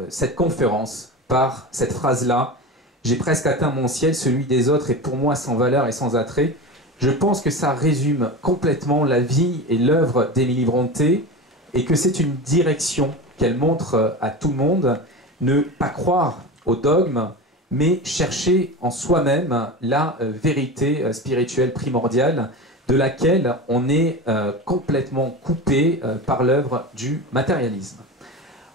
cette conférence par cette phrase-là. « J'ai presque atteint mon ciel, celui des autres est pour moi sans valeur et sans attrait ». Je pense que ça résume complètement la vie et l'œuvre d'Emily Brontë et que c'est une direction qu'elle montre à tout le monde. Ne pas croire au dogme, mais chercher en soi-même la vérité spirituelle primordiale de laquelle on est complètement coupé par l'œuvre du matérialisme.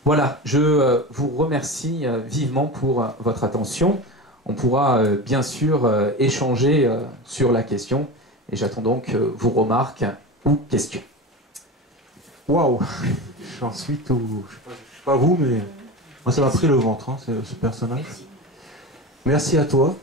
Voilà, je vous remercie vivement pour votre attention. On pourra bien sûr échanger sur la question et j'attends donc vos remarques ou questions. Waouh, j'en suis tout... Je sais pas vous, mais moi ça m'a pris le ventre, hein, ce personnage. Merci à toi.